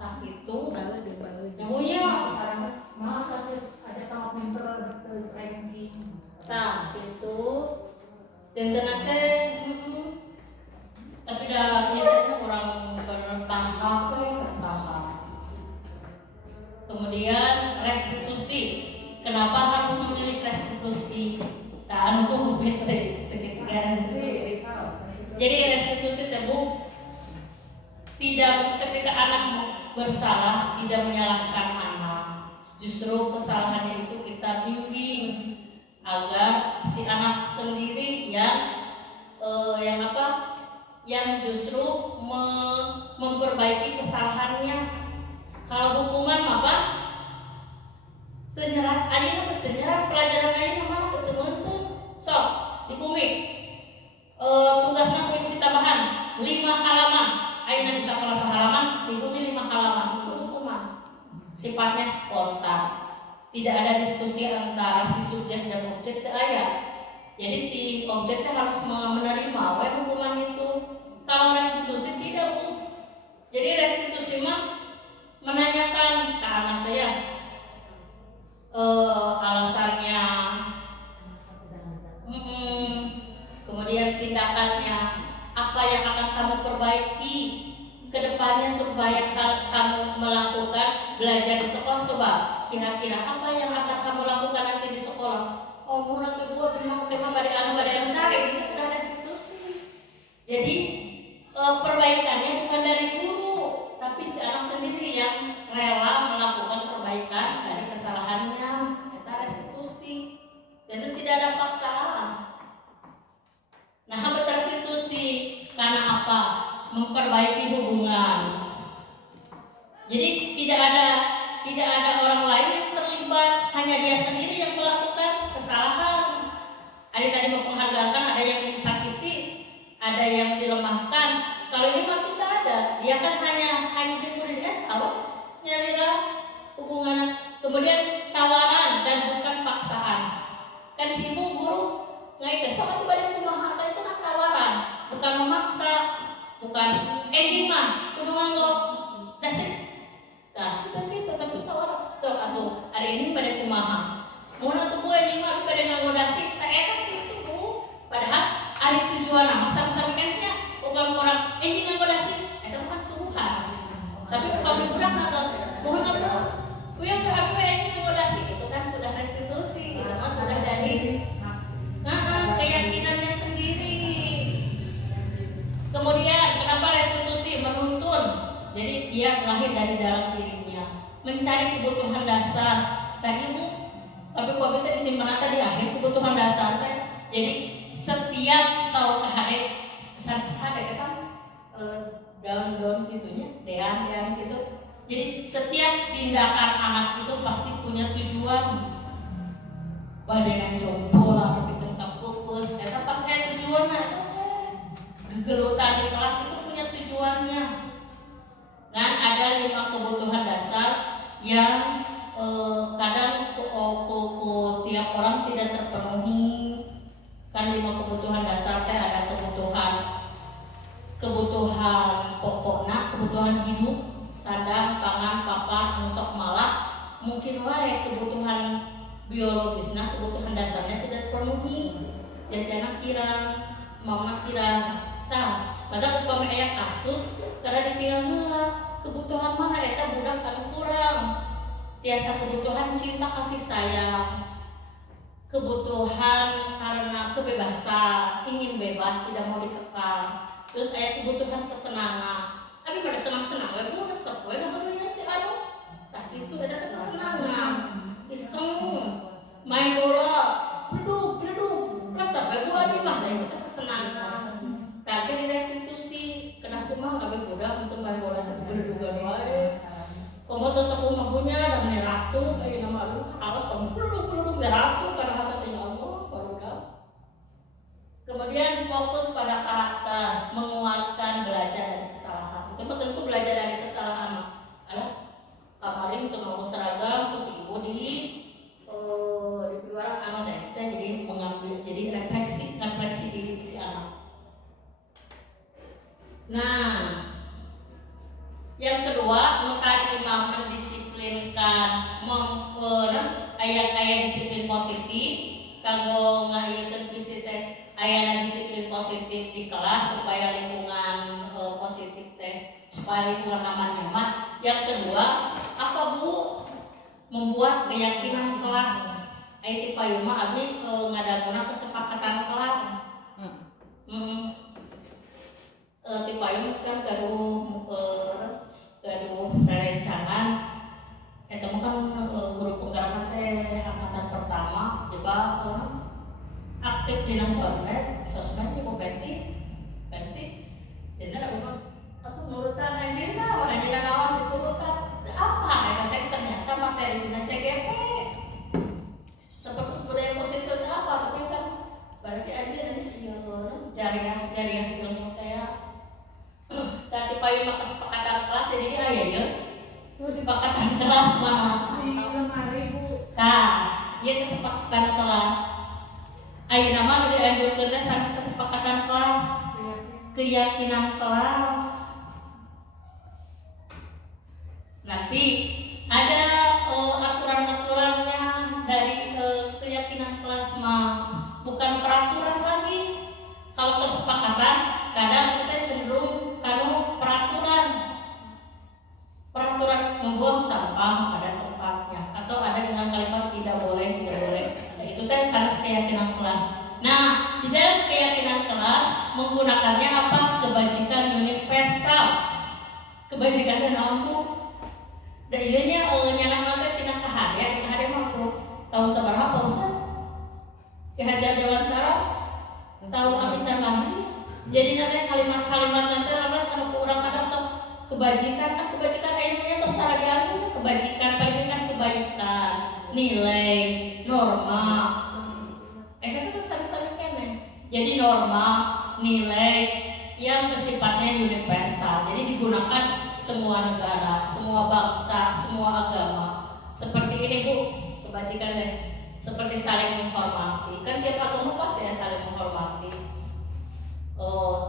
Nah itu namanya Sekarang masa sih ada tahap pinter ranking. nah itu dan ternyata tapi dah ini orang bertahap. Kemudian restitusi. Kenapa harus memilih restitusi? Tak anu bete segitiga restitusi. Jadi restitusi tebu tidak ketika anak bersalah tidak menyalahkan anak. Justru kesalahannya itu kita bimbing agar si anak sendiri yang justru memperbaiki kesalahannya. Kalau hukuman apa? Tenyerat aja tenyerat pelajaran aja mana ketemu tuh. Sok di bumi tugasnya punya tambahan 5 halaman. Aina di sekolah halaman, di bumi 5 halaman itu hukuman. Sifatnya spontan. Tidak ada diskusi antara si subjek dan objek ayat. Jadi si objeknya harus menerima hukuman itu. Kalau restitusi tidak, Bu. Jadi restitusi mah menanyakan ke anaknya alasannya, kemudian tindakannya, apa yang akan kamu perbaiki ke depannya supaya kamu melakukan belajar di sekolah. Coba kira-kira apa yang akan kamu lakukan nanti di sekolah? Oh, mau nanti buat tema pada yang tarik itu sudah restitusi. Jadi perbaikannya bukan dari guru, tapi si anak sendiri yang rela melakukan perbaikan dari kesalahannya. Kita restitusi, dan itu tidak ada paksaan. Nah, betul restitusi karena apa? Memperbaiki hubungan. Jadi tidak ada orang lain yang terlibat, hanya dia sendiri yang melakukan kesalahan. Ada tadi mau penghargaan, ada yang disakiti, ada yang dilemahkan. Kalau ini mah tidak ada, dia kan hanya jemur dia tahu nyalira hubungan. Kemudian tawaran dan bukan paksaan. Kan si ibu guru ngai kesok pada kumaha itu kan tawaran, bukan memaksa, bukan jing mah kudu nganggo dasih. Nah, itu gitu tapi tawaran. So atuh hari ini pada kumaha. Mun atuh bu jing mah pada nganggo dasih, teh eta gitu Bu. Padahal ada tujuan sama-sama kennya upam orang jing nganggo dasih, eta kan suhan. Tapi upami budak natos, mohon apa? Kuya sahabat jing nganggo dasih itu kan sudah restitusi, itu mah sudah dari keyakinannya sendiri. Kemudian kenapa restitusi? Menuntun. Jadi dia lahir dari dalam dirinya, mencari kebutuhan dasar. Tadi Bu, tapi kok kita disimpan di akhir kebutuhan dasar teh. Jadi setiap saur hari ada kita down gitunya, dean gitu. Jadi setiap tindakan anak itu pasti punya tujuan. Badan jompo lah, ditengkap pupus, eta pas saya tujuannya, gegelutan di kelas itu punya tujuannya. Dan ada 5 kebutuhan dasar yang kadang tiap orang tidak terpenuhi. Kan 5 kebutuhan dasar teh ada kebutuhan pokokna, kebutuhan hidup, sandang, pangan, papan, nusok malak. Mungkin wae kebutuhan biologisnya, kebutuhan dasarnya tidak terpenuhi. Jajanan kirang, mama kirang. Nah, padahal upama aya kasus karena ditinggal heula, kebutuhan mana eta budak kan kurang. Tiasa kebutuhan cinta kasih sayang. kebutuhan karena kebebasan, ingin bebas, tidak mau dikekang. Terus aya kebutuhan kesenangan. Abi pada senang-senang, we mau resep, we nggak lihat si anu. Tah itu ada kesenangan, iseng, main bola, bleduk, resep, we buat abi mah itu kesenangan. Tapi di restitusi, kenapa mah nggak berbudak untuk main bola itu berduga wae. Kamu tuh sepuh punya dan ratu kayak nama lu harus kamu peluk ratu karena hati tinggal Allah baru dah. Kemudian fokus pada karakter, menguatkan belajar dari kesalahan. Itu tentu belajar dari kesalahan. Alah, kemarin itu mau seragam terus ibu di luar anak teh jadi mengambil jadi refleksi diri si anak. Nah, yang kedua, imam mendisiplinkan ayat-ayat disiplin positif kanggo ngayakeun isi teh ayana disiplin positif di kelas supaya lingkungan positif teh supaya lingkungan aman nyaman. Yang kedua, apa Bu? Membuat keyakinan kelas. Aya ti payuma abdi ngadanguna kesepakatan kelas. Ti payung kan gaduh rerencangan eta mah kan guru penggerak teh angkatan pertama coba aktif di sosmed cukup penting jadi ada masuk nurutan anjeunna naon diturutan apa eta teh ternyata materi dina CGP seperti budaya positif apa tapi kan berarti anjeunna jariah ilmu teh tadi payung kesepakatan kelas jadi aya ya kesepakatan kelas mah ieu kesepakatan kelas ayeuna mah nu dianjurkeun teh sanes kesepakatan kelas keyakinan kelas nanti ada aturan-aturannya dari keyakinan kelas mah bukan peraturan lagi. Kalau kesepakatan kadang kita cenderung kanu peraturan membuang sampah pada tempatnya atau ada dengan kalimat tidak boleh nah, itu teh salah keyakinan kelas. Nah di dalam keyakinan kelas menggunakannya apa? Kebajikan universal, kebajikan dan ampuh. Dan ianya nyanak nanti tina kahadian mah tahu sabaraha Pak Ustaz? Ki Hajar Dewantara tahu kami canggah. Jadi nanti kalimat-kalimat nanti lantas kalau kurang kadang sok kebajikan ilmunya terus cara diambil kebajikan paling kan kebaikan nilai norma itu kan sama-sama kene. Jadi norma nilai yang bersifatnya universal. Jadi digunakan semua negara, semua bangsa, semua agama. Seperti ini Bu, kebajikan deh. Seperti saling menghormati. Kan tiap agama pasti ya saling menghormati.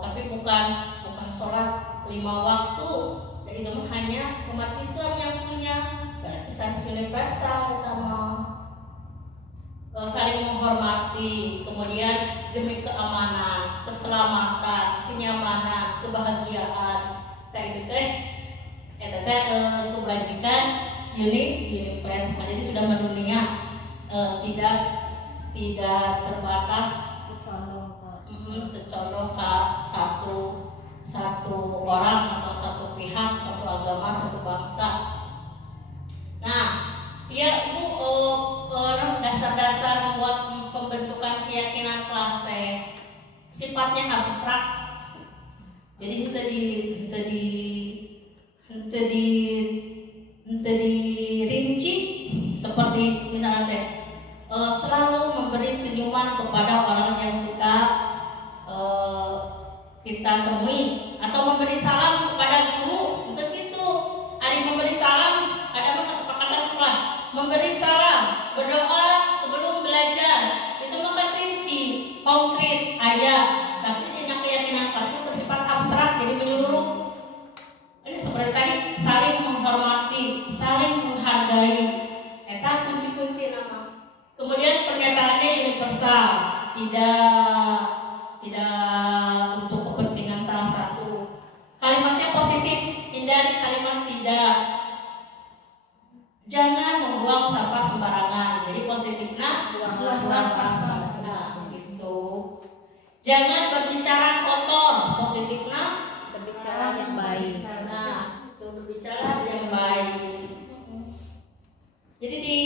Tapi bukan sholat 5 waktu. Dan itu hanya umat Islam yang punya. Berarti saling universal pertama. Saling menghormati, kemudian demi keamanan, keselamatan, kenyamanan, kebahagiaan. Nah itu teh kebajikan universal. Jadi sudah mendunia. Tidak terbatas tercondong ke satu orang atau satu pihak, satu agama, satu bangsa. Nah, ya Bu, dasar-dasar membuat pembentukan keyakinan kelas teh sifatnya abstrak. Jadi dirinci seperti misalnya teh selalu memberi senyuman kepada orang yang kita temui atau memberi salam kepada guru. Untuk itu hari memberi salam ada kesepakatan kelas memberi salam, berdoa sebelum belajar itu makan rinci konkret ayat. Tapi di keyakinan kelas itu bersifat abstrak jadi menyeluruh. Ini seperti tadi saling menghormati, saling menghargai. Eta kunci-kunci nama. Kemudian pernyataannya universal, tidak untuk kepentingan salah satu. Kalimatnya positif, hindari kalimat tidak. Jangan membuang sampah sembarangan. Jadi positifnya buang sampah. Jangan berbicara kotor, positifnya Berbicara yang baik. nah, itu berbicara yang baik. Jadi di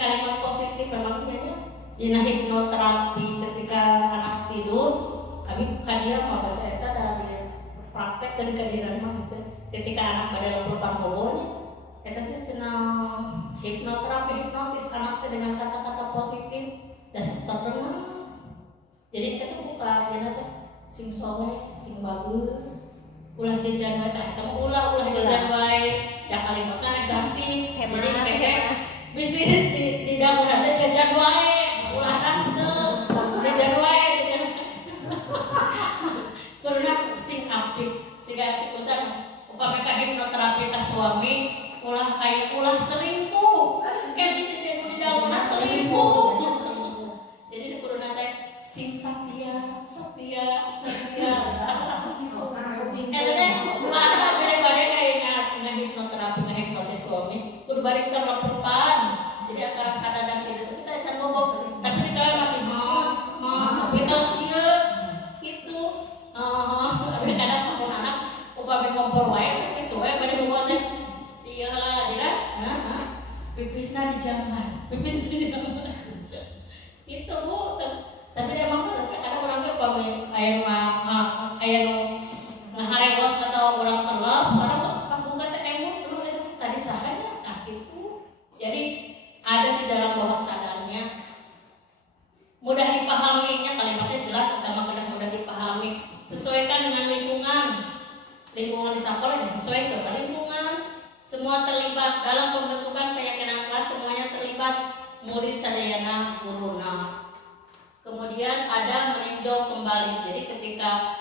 kalimat positif memangnya di hipnoterapi ketika anak tidur, kami kadiran mah bahasa eta dari praktek dan kadiran mah gitu. Ketika anak pada lepan bobonya, eta teh cenah hipnoterapi hipnotis anak teh dengan kata-kata positif dan serta tenang. Jadi kita buka jana teh sing soleh, sing bagus, ulah jajan bae tah eta ulah jajan bae, da kalimatna ganti. Jadi keke bisi di dapur teh jajan bae, ulah teu jajan bae jajan. Karena sing apik, siga cekusan upami ka hipnoterapi ka suami, ulah aya ulah selingkuh. Kan bisi di daunna selingkuh. Jadi kuruna teh sing setia. Eta teh mata daripada kayak hipnoterapi hipnotis suami, kudu balik ke lepan. Jadi antara sadar dan tidak kita can ngomong, tapi di dalam masih tapi terus dia gitu. Tapi kadang pun anak upami ngompol wae sakitu wae bade ngomong teh. Iyalah, dira. Pipisna di jamban. Itu Bu. Tapi dia emang harus kadang orangnya pamit aya ngaharegos atau orang kelap soalnya pas buka teh emu dulu itu tadi sahanya nah itu. Jadi ada di dalam bawah sadarnya, mudah dipahaminya, kalimatnya jelas utama kadang mudah dipahami. Sesuaikan dengan lingkungan di sekolah disesuaikan dengan lingkungan. Semua terlibat dalam pembentukan keyakinan kelas, semuanya terlibat, murid sadayana guruna. Kemudian ada meninjau kembali. Jadi ketika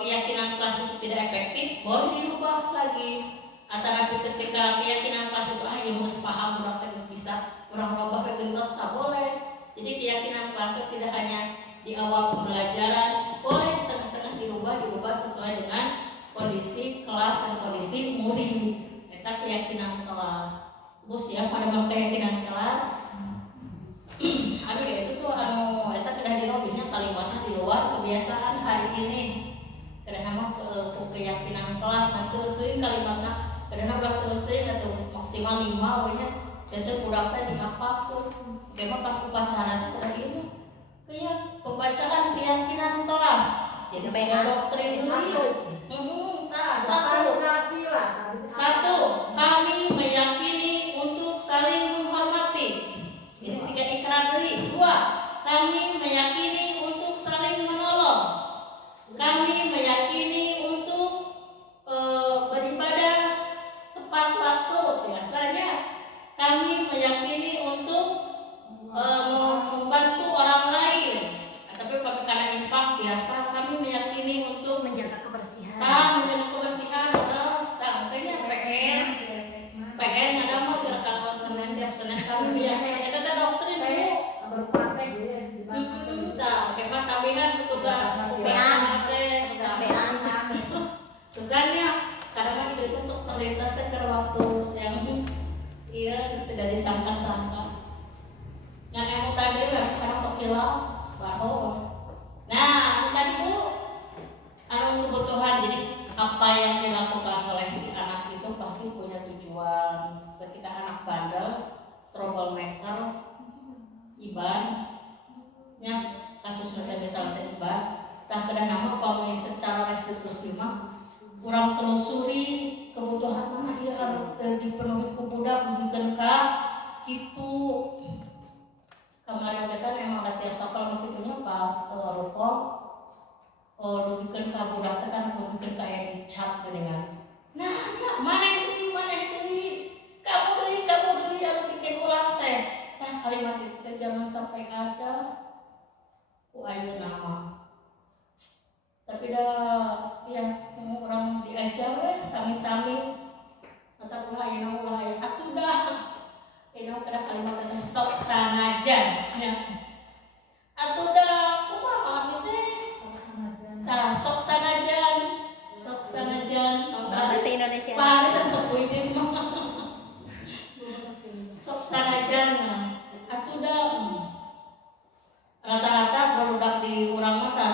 keyakinan kelas itu tidak efektif, boleh dirubah lagi. Tapi ketika keyakinan kelas itu yang harus paham, orang tegas bisa, orang robah kegentos tak boleh. Jadi keyakinan kelas itu tidak hanya di awal pembelajaran, boleh di tengah-tengah dirubah sesuai dengan kondisi kelas dan kondisi murid. Itu keyakinan kelas. Bu siap pada keyakinan kelas? Aduh ya itu tuh eta kedah dirobihnya kalimatnya di luar kebiasaan hari ini. Kedah nama keyakinan kelas dan seueuteung kalimatnya kedah nama seueuteung atau maksimal 5 pokoknya jadi budak teh dihafalkeun. Ge pas upacara teh ini kayak pembacaan keyakinan kelas. Jadi sebuah doktrin itu. Satu, kami meyakini untuk saling menghormati. Jadi tiga ikrar deui. 2, kami meyakini untuk saling menolong. Kami meyakini untuk beribadah tepat waktu. Biasanya kami meyakini untuk membantu orang lain. Tapi karena infak biasa kami meyakini untuk menjaga kebersihan. Menjaga kebersihan. Artinya PR ada mau gerakan Senin tiap Senin kami meyakini. Itu doktrin bu. Berpraktek ya di Kemah tambahan petugas PA. Tugasnya kadang itu sok terlintas ke waktu yang tidak disangka-sangka. Yang kamu tadi karena sok hilang bahwa. Nah tadi Bu, kebutuhan. Jadi apa yang dilakukan oleh si anak itu pasti punya tujuan. Ketika anak bandel, troublemaker, iban, kasus nanti misalnya iban, tak kedah nama pamai secara restitusi mah, kurang telusuri kebutuhan mana ia harus dipenuhi ku budak bugikan ka kitu. Kemarin kan emang latihan sakal makitunya pas rukuk dugikan ka budak teh kan dugikan ka aya dicap dengan. Nah, mana itu kamu deui anu bikin ulah teh. Nah, kalimat itu teh jangan sampai ada ku ayeuna mah. Tapi dah orang diajar we sami-sami mata ulah aya atuh dah. Kada kalimat teh sok sanajan nya. Atuh dah kumaha teh? Tah sok sanajan. Bahasa Indonesia. Bahasa sepuitis mah. Sok sanajan atuh dah. Rata-rata produk di urang mah tah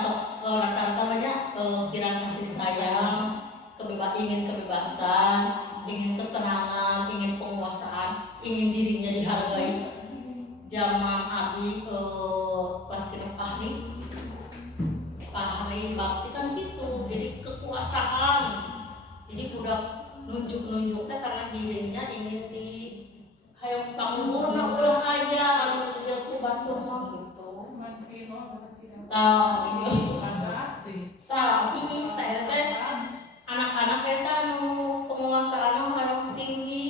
anak-anak eta nu penguasaan orang tinggi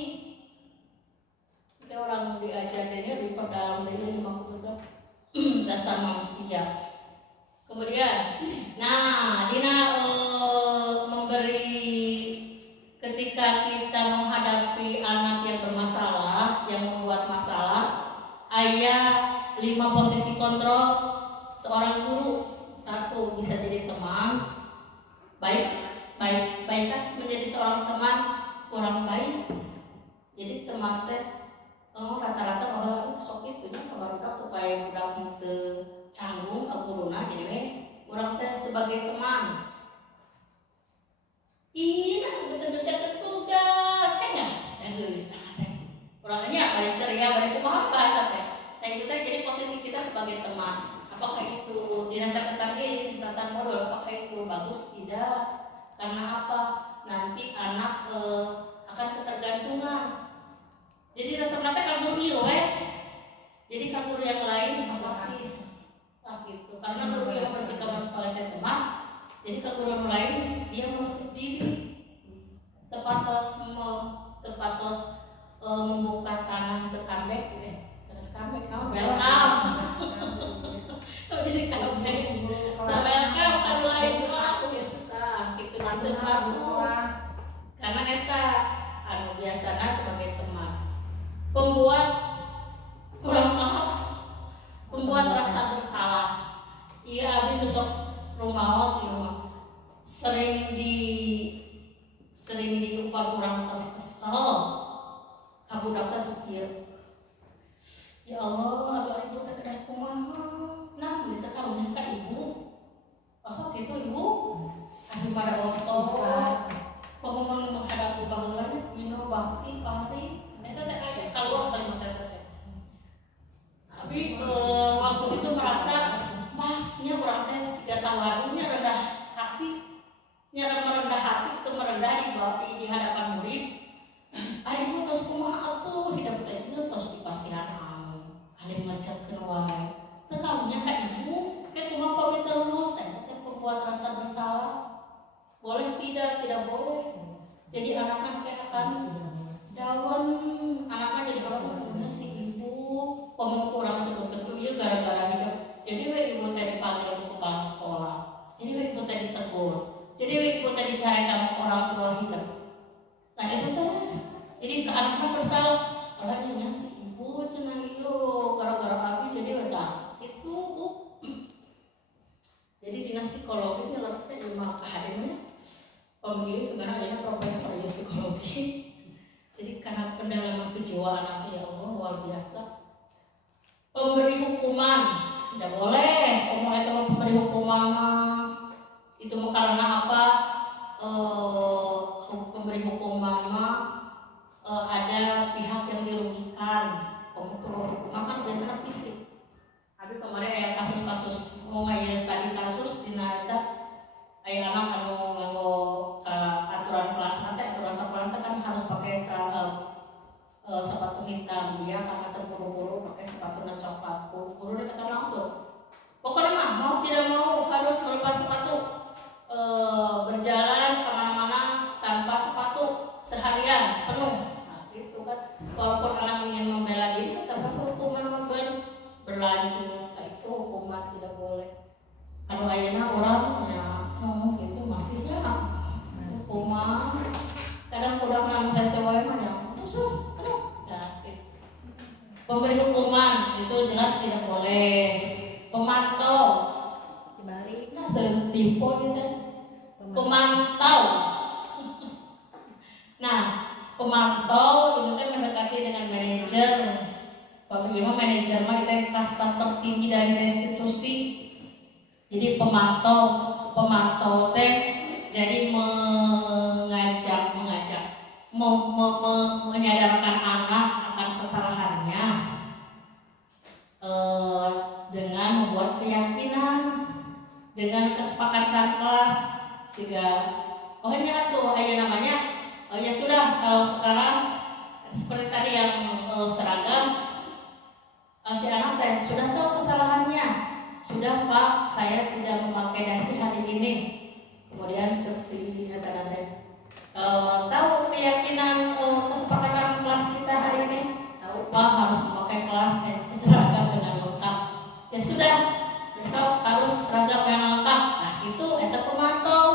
kita orang diajarinnya di perdalam dari maksudnya dasar manusia. Kemudian dina memberi ketika kita menghadapi anak yang bermasalah, yang membuat masalah, aya 5 posisi kontrol seorang guru. 1 bisa jadi teman baik kan menjadi seorang teman kurang baik. Jadi teman teh rata-rata bahwa sok itu nya kabarudak supaya budak teu canggung ka guruna, jadi we urang teh sebagai teman. Ina betul kerja tugas teh nya geus asep. Urangnya bari ceria bari kumaha bahasa teh. Nah itu teh jadi posisi kita sebagai teman. Apakah itu dinas catatan catatan modal, apakah itu bagus? Tidak. Karena apa? Nanti anak akan ketergantungan. Jadi rasa mata kabur ieu we. Jadi kabur yang lain otomatis gitu. Karena guru yang bersikap sebagai teman, jadi kabur yang lain dia menutup diri. Tepatos membuka tangan untuk comeback gitu ya. Terus comeback welcome. Jadi comeback. Welcome kan lain aku gitu karena eta biasanya sebagai teman pembuat rasa bersalah. Iya abi besok rumaos sering diupah kurang tos kesel kabudak teh sekieu. Ya Allah, aduh ibu teh kedah kumaha. Nah, kita karunya ka ibu. Osok itu ibu. Aduh pada osok. Pemomong menghadapi baheula bakti pari. Eta teh aya kaluar kalimat eta teh. Tapi waktu itu merasa masnya urang teh siga tawadunya rendah hati. Nyara merendah hati itu merendah di hadapan murid. Ari ibu tos kumaha atuh hidup teh ieu tos dipasihan kalian macetkeun wae. Teu karunya ka ibu, kumaha pamit lulus, eta teh pembuat rasa bersalah. Boleh tidak boleh. Jadi anak-anak teh akan dawan, anaknya jadi orang si ibu, pemung urang sebutkeun tuh ieu gara-gara hidup. Jadi we ibu teh dipanggil ke kepala sekolah. Jadi we ibu teh ditegur. Jadi we ibu teh dicarekan orang tua hidup. Nah itu teh. Jadi ke anak-anak bersalah. Orangnya si ibu cenah ieu gara-gara abi jadi wedah itu jadi dinas psikologisnya harus teh ilmu akademik pembiu sebenarnya profesor ya psikologi. Jadi karena pendalaman kejiwaan anaknya ya Allah luar biasa. Pemberi hukuman tidak boleh. Itu pemberi hukuman itu karena apa? Pemberi hukuman ada pihak yang dirugikan. Hukuman kan biasanya fisik. Tapi kemarin ada kasus-kasus studi kasus di nada aya anak anu nganggo aturan kelas nanti aturan sekolah kan harus pakai sepatu hitam. Dia karena terburu-buru pakai sepatu coklat. Guru ditekan langsung. Pokoknya mah mau tidak mau harus melepas sepatu. Berjalan kemana-mana tanpa sepatu seharian penuh. Itu kan walaupun anak ingin membela diri tetap hukuman berlanjut. Itu hukuman tidak boleh. Kalau ayeuna orangnya gitu masihnya hukuman. Kadang udah ngan sesuai mah ya terus pemberi hukuman itu jelas tidak boleh. Pemantau dibalik setipe itu pemantau. Nah pemantau itu teh mendekati dengan manajer. Bagaimana manajer mah itu kasta tertinggi dari institusi. Jadi pemantau teh jadi menyadarkan anak akan kesalahannya dengan membuat keyakinan, dengan kesepakatan kelas sehingga pokoknya tuh aja namanya ya sudah kalau sekarang seperti tadi yang seragam si anak teh sudah tahu kesalahannya, sudah Pak, saya tidak memakai dasi hari ini. Kemudian cek si teh tahu keyakinan kesepakatan kelas kita hari ini? Tahu Pak, harus memakai kelas dan seragam dengan lengkap. Ya sudah, besok harus seragam yang lengkap. Nah itu eta pemantau.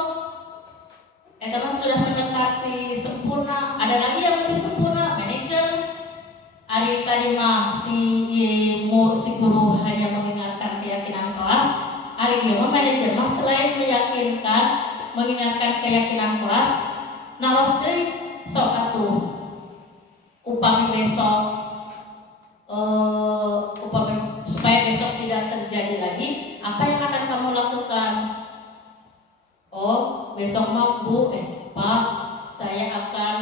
Eta kan sudah mendekati sempurna. Ada lagi yang lebih sempurna, manajer. Hari tadi mah si guru hanya mengingatkan keyakinan kelas. Hari ini mah manajer mah selain meyakinkan, mengingatkan keyakinan kelas, naros deui sok atuh upami besok supaya besok tidak terjadi lagi, apa yang akan kamu lakukan? Oh, besok mah Bu, Pak, saya akan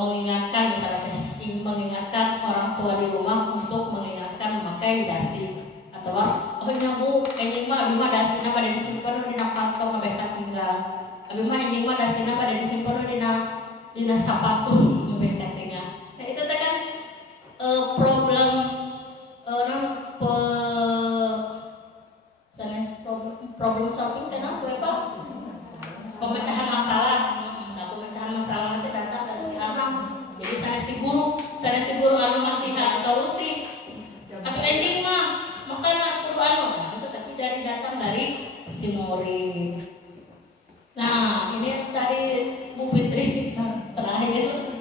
mengingatkan misalnya mengingatkan orang tua di rumah untuk mengingatkan memakai dasi, atau oh nya Bu, anjing mah abi mah dasina pada disimpan di kantong abeh tinggal. Abi mah anjing mah dasina pada disimpan dina sapatu abeh tinggal. Nah itu teh kan problem problem solving teh apa? Pemecahan masalah. Nah, pemecahan masalah itu datang dari si anak. Jadi saya si guru anu masih ada solusi. Tapi anjing mah makanya kudu anu. Nah, itu tapi datang dari si murid. Nah, ini tadi Bu Fitri terakhir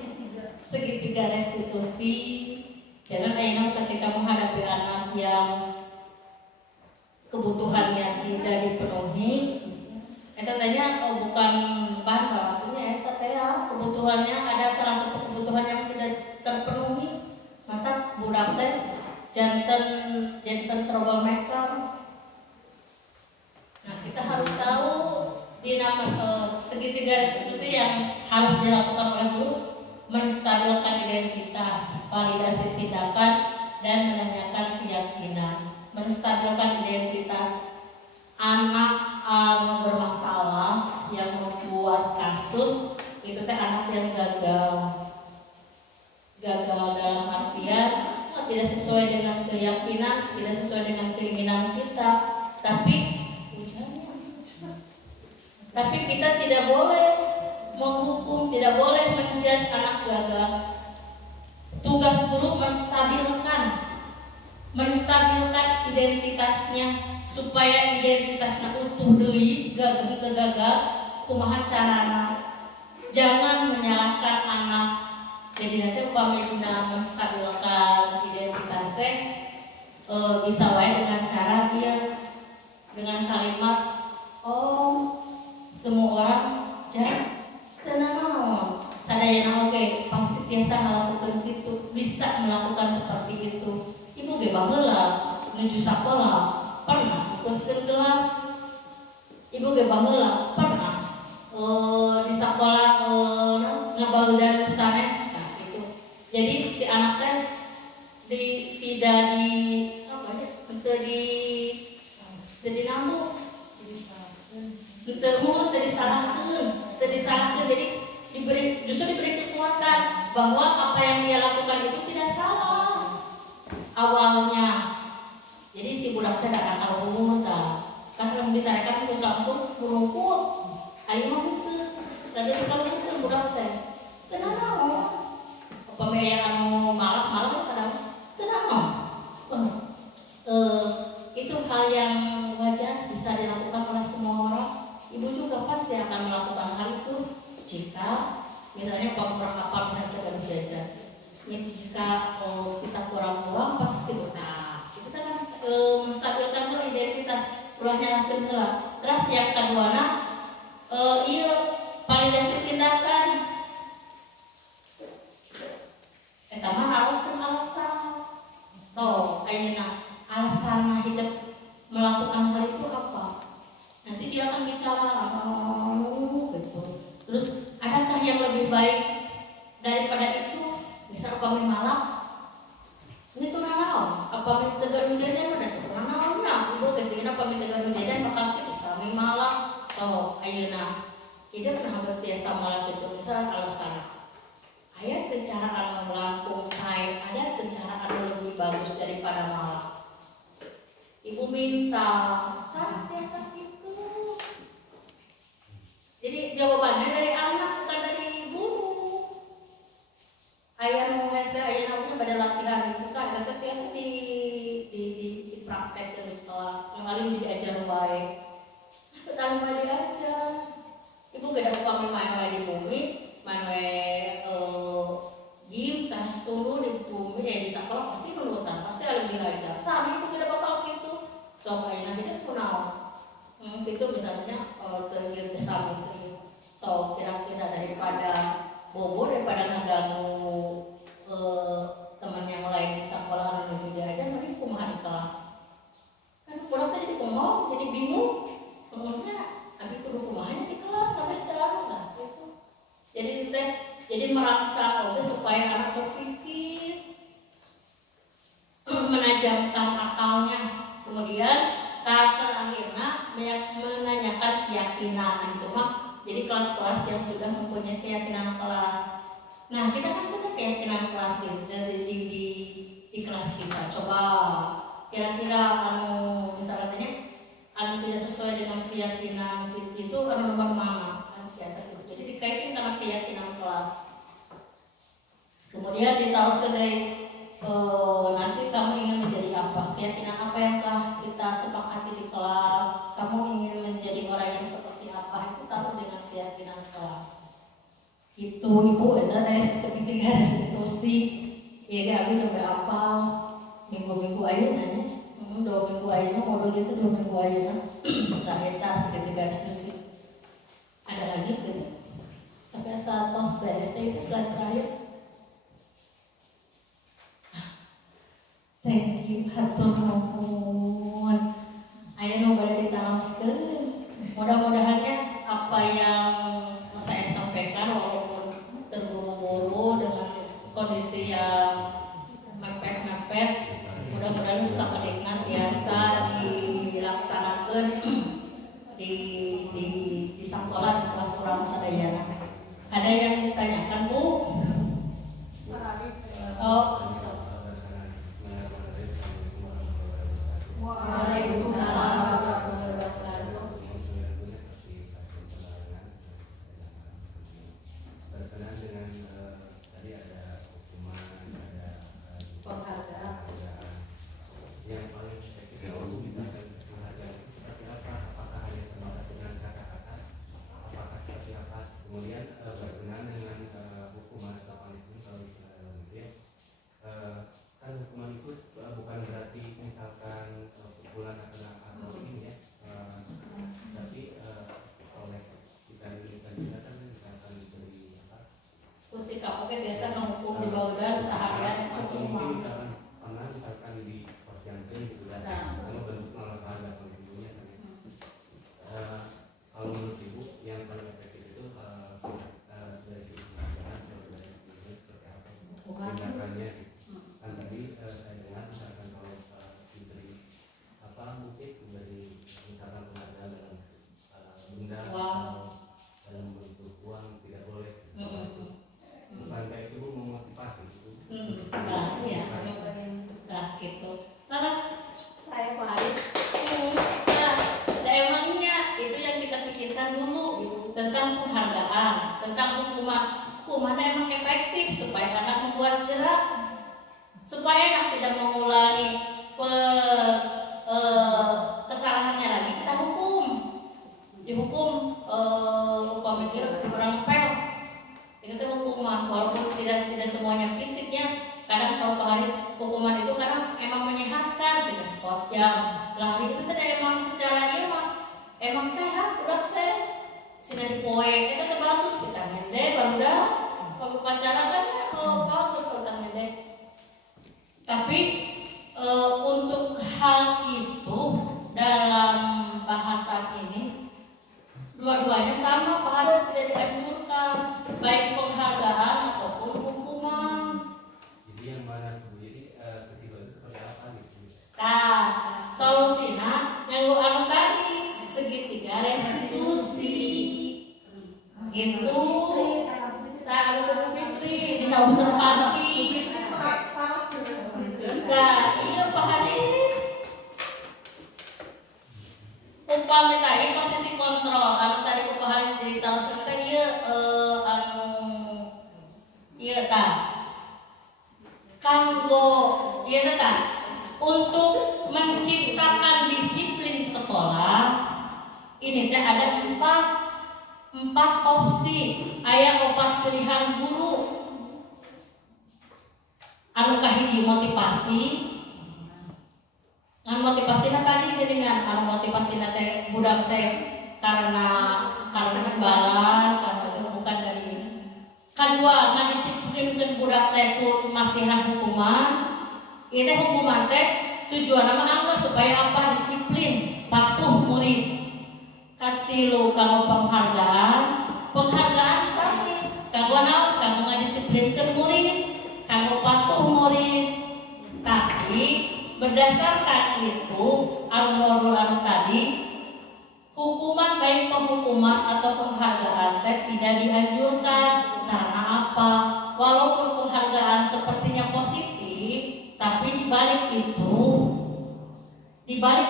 segitiga restitusi. Jangan ayeuna ketika menghadapi anak yang kebutuhannya tidak dipenuhi, eta tanya bukan bahan maksudnya eta teh kebutuhannya ada salah satu kebutuhan yang tidak terpenuhi, maka budak teh janten troublemaker. Nah, kita harus tahu di nama segitiga restitusi yang harus dilakukan oleh guru, menstabilkan identitas, validasi tindakan, dan menanyakan keyakinan. Menstabilkan identitas anak bermasalah yang membuat kasus itu teh anak yang gagal dalam artian tidak sesuai dengan keyakinan, tidak sesuai dengan keinginan kita, tapi kita tidak boleh menghukum, tidak boleh menjudge anak gagal. Tugas guru menstabilkan identitasnya supaya identitasnya utuh deui, gagal kumaha carana. Jangan menyalahkan anak. Jadi nanti upamina menstabilkan identitas teh bisa wae dengan cara dia dengan kalimat semua orang tenang sadayana oge pasti biasa melakukan itu, bisa melakukan seperti itu. Ibu ge baheula menuju sekolah pernah nguskeun gelas. Ibu ge baheula pernah di sekolah ngabaudan sanes. Nah gitu. Jadi si anak teh tidak dinamuk, disalahkan. Jadi justru diberi kekuatan bahwa apa yang dia lakukan itu tidak salah awalnya. Jadi si budak teh ada akal umur kan kalau dibicarakan terus langsung merungkut. Ayo mah gitu. Rada dikal budak teh. Kenapa? Apa maya anu malah kadang kenapa? Itu hal yang wajar bisa dilakukan oleh semua orang. Ibu juga pasti akan melakukan hal itu jika misalnya perlengkapan harga jajan. Jika kita kurang uang pasti utang. Itu kan menstabilkan identitas ulahnya kendala. Terus yang kedua validasi tindakan. Eta mah harus alasan. Tuh, ayeuna alasan hidup melakukan hal itu apa? Nanti dia akan bicara gitu. Terus adakah yang lebih baik daripada itu? Misal kami malak, ini tuh nanaon. Apa tegar menjajan udah tuh nanaonnya? Ibu kesini apa tegar menjajan bakal itu sami malak. Oh, ayeuna. Ide pernah biasa malak itu misal alasan. Ayat secara anu langkung sae, ada secara anu lebih bagus daripada malak. ibu minta, kan biasa gitu. Jadi jawabannya dari anak bukan dari guru. Ayah mau mesej, ayah namanya pada latihan itu kan, tapi biasa di praktek dari kelas, yang paling diajar baik. Pertama diajar, ibu beda upami main di bumi, main game, tas tunggu di bumi, di sekolah pasti menurutan, pasti ada yang diajar. Sama itu tidak bakal gitu. So ayah nanti kan kunau, itu misalnya terlihat bersama itu. So kira-kira daripada bobo, daripada ngeganggu teman yang lain di sekolah dan juga aja, mending kumaha di kelas. Kan kurang tadi kumaha, jadi bingung. Kemudian abi kudu kumahanya di kelas sampai terus lah gitu. Jadi meraksa supaya anak berpikir, menajamkan akalnya. Kemudian terakhirnya menanyakan keyakinan itu mah. Jadi kelas-kelas yang sudah mempunyai keyakinan kelas. Nah kita kan punya keyakinan kelas di kelas kita. Coba kira-kira misalnya tidak sesuai dengan keyakinan itu nomor mana? Kan biasa gitu. Jadi dikaitkan sama keyakinan kelas. Kemudian ditaruh dari nanti kamu ingin menjadi apa? Keyakinan apa yang telah kita sepakati di kelas? Kamu ingin menjadi orang yang seperti apa? Itu sama dengan keyakinan kelas. Itu ibu itu ada segitiga restitusi. Iya kami udah apa? Minggu-minggu aja nanya. 2 minggu aja modul itu 2 minggu aja. Terakhir segitiga restitusi. Ada lagi gitu. Tapi asal tos beres itu slide terakhir. Thank you, hatur nuhun. Aya nu bade ditanamkeun. Mudah-mudahannya apa yang saya sampaikan walaupun terburu-buru dengan kondisi yang mepet-mepet, mudah-mudahan sakadekna biasa dilaksanakan di sekolah di kelas urang sadayana. Ada yang ditanyakan, Bu? Oh. Waalaikumsalam warahmatullahi wabarakatuh. Berkenaan dengan tadi ada hukuman, ada penghargaan. Yang paling efektif kita penghargaan seperti apa? Apakah hanya terbatas dengan kata-kata? Apakah seperti apa? Kemudian berkenaan dengan hukuman atau punishment kalau kan hukuman itu bukan berarti misalkan pukulan atau ini ya, tapi oleh kita juga kan misalkan diberi apa? Pusika oke biasa menghukum di bawah seharian atau mungkin pernah misalkan di posyandu gitu kan, kalau bentuk olahraga atau bentuknya kan. Kalau menurut ibu yang paling efektif itu dari penghargaan atau dari seperti apa? Tindakannya kan tadi saya dengar misalkan kalau diberi apa mungkin diberi misalkan penghargaan dalam benda atau dalam bentuk uang tidak boleh. Bukan kayak itu memotivasi itu. Nah, ya, nah gitu. Terus saya paham. Nah, emangnya itu yang kita pikirkan dulu tentang penghargaan, tentang hukuman. Hukuman emang efektif supaya anak membuat jerak, supaya anak tidak mengulangi kesalahannya lagi. Kita dihukum mikir kurang pel. Itu hukuman, walaupun tidak semuanya fisiknya. Kadang suatu hari hukuman itu kadang emang menyehatkan, sehingga sport jam lari itu tidak emang secara emang sehat, udah teh sinar poe itu teh bagus vitamin D, baru dah kalau pacaran kan bagus vitamin D. Tapi untuk hal itu dalam bahasa ini dua-duanya sama, harus tidak dianjurkan, baik penghargaan ataupun hukuman. Jadi yang mana tuh? Jadi ketiga itu seperti apa gitu? Nah, solusinya yang lu anu tadi segitiga restitusi. Gitu. Nah, anu Fitri tidak observasi. Nah, iya Pak Hadis. upami tadi posisi kontrol anu tadi kupahalis diteruskeun teh ieu anu ieu tah kanggo ieu tah untuk menciptakan disiplin sekolah ini teh ada empat opsi, aya 4 pilihan guru. Anu kahiji motivasi. Anu motivasina tadi dengan anu motivasina teh budak teh karena imbalan karena bukan dari kadua ngadisiplinkeun budak teh ku masihan hukuman. Ieu teh hukuman teh tujuanna mah angga supaya apa? Disiplin, patuh murid. Katilu kanggo penghargaan sami kanggo naon? Kanggo ngadisiplinkeun murid, kanggo patuh murid. Tapi berdasarkan itu anu tadi hukuman baik penghukuman atau penghargaan teh tidak dianjurkan. Karena apa? Walaupun penghargaan sepertinya positif, tapi dibalik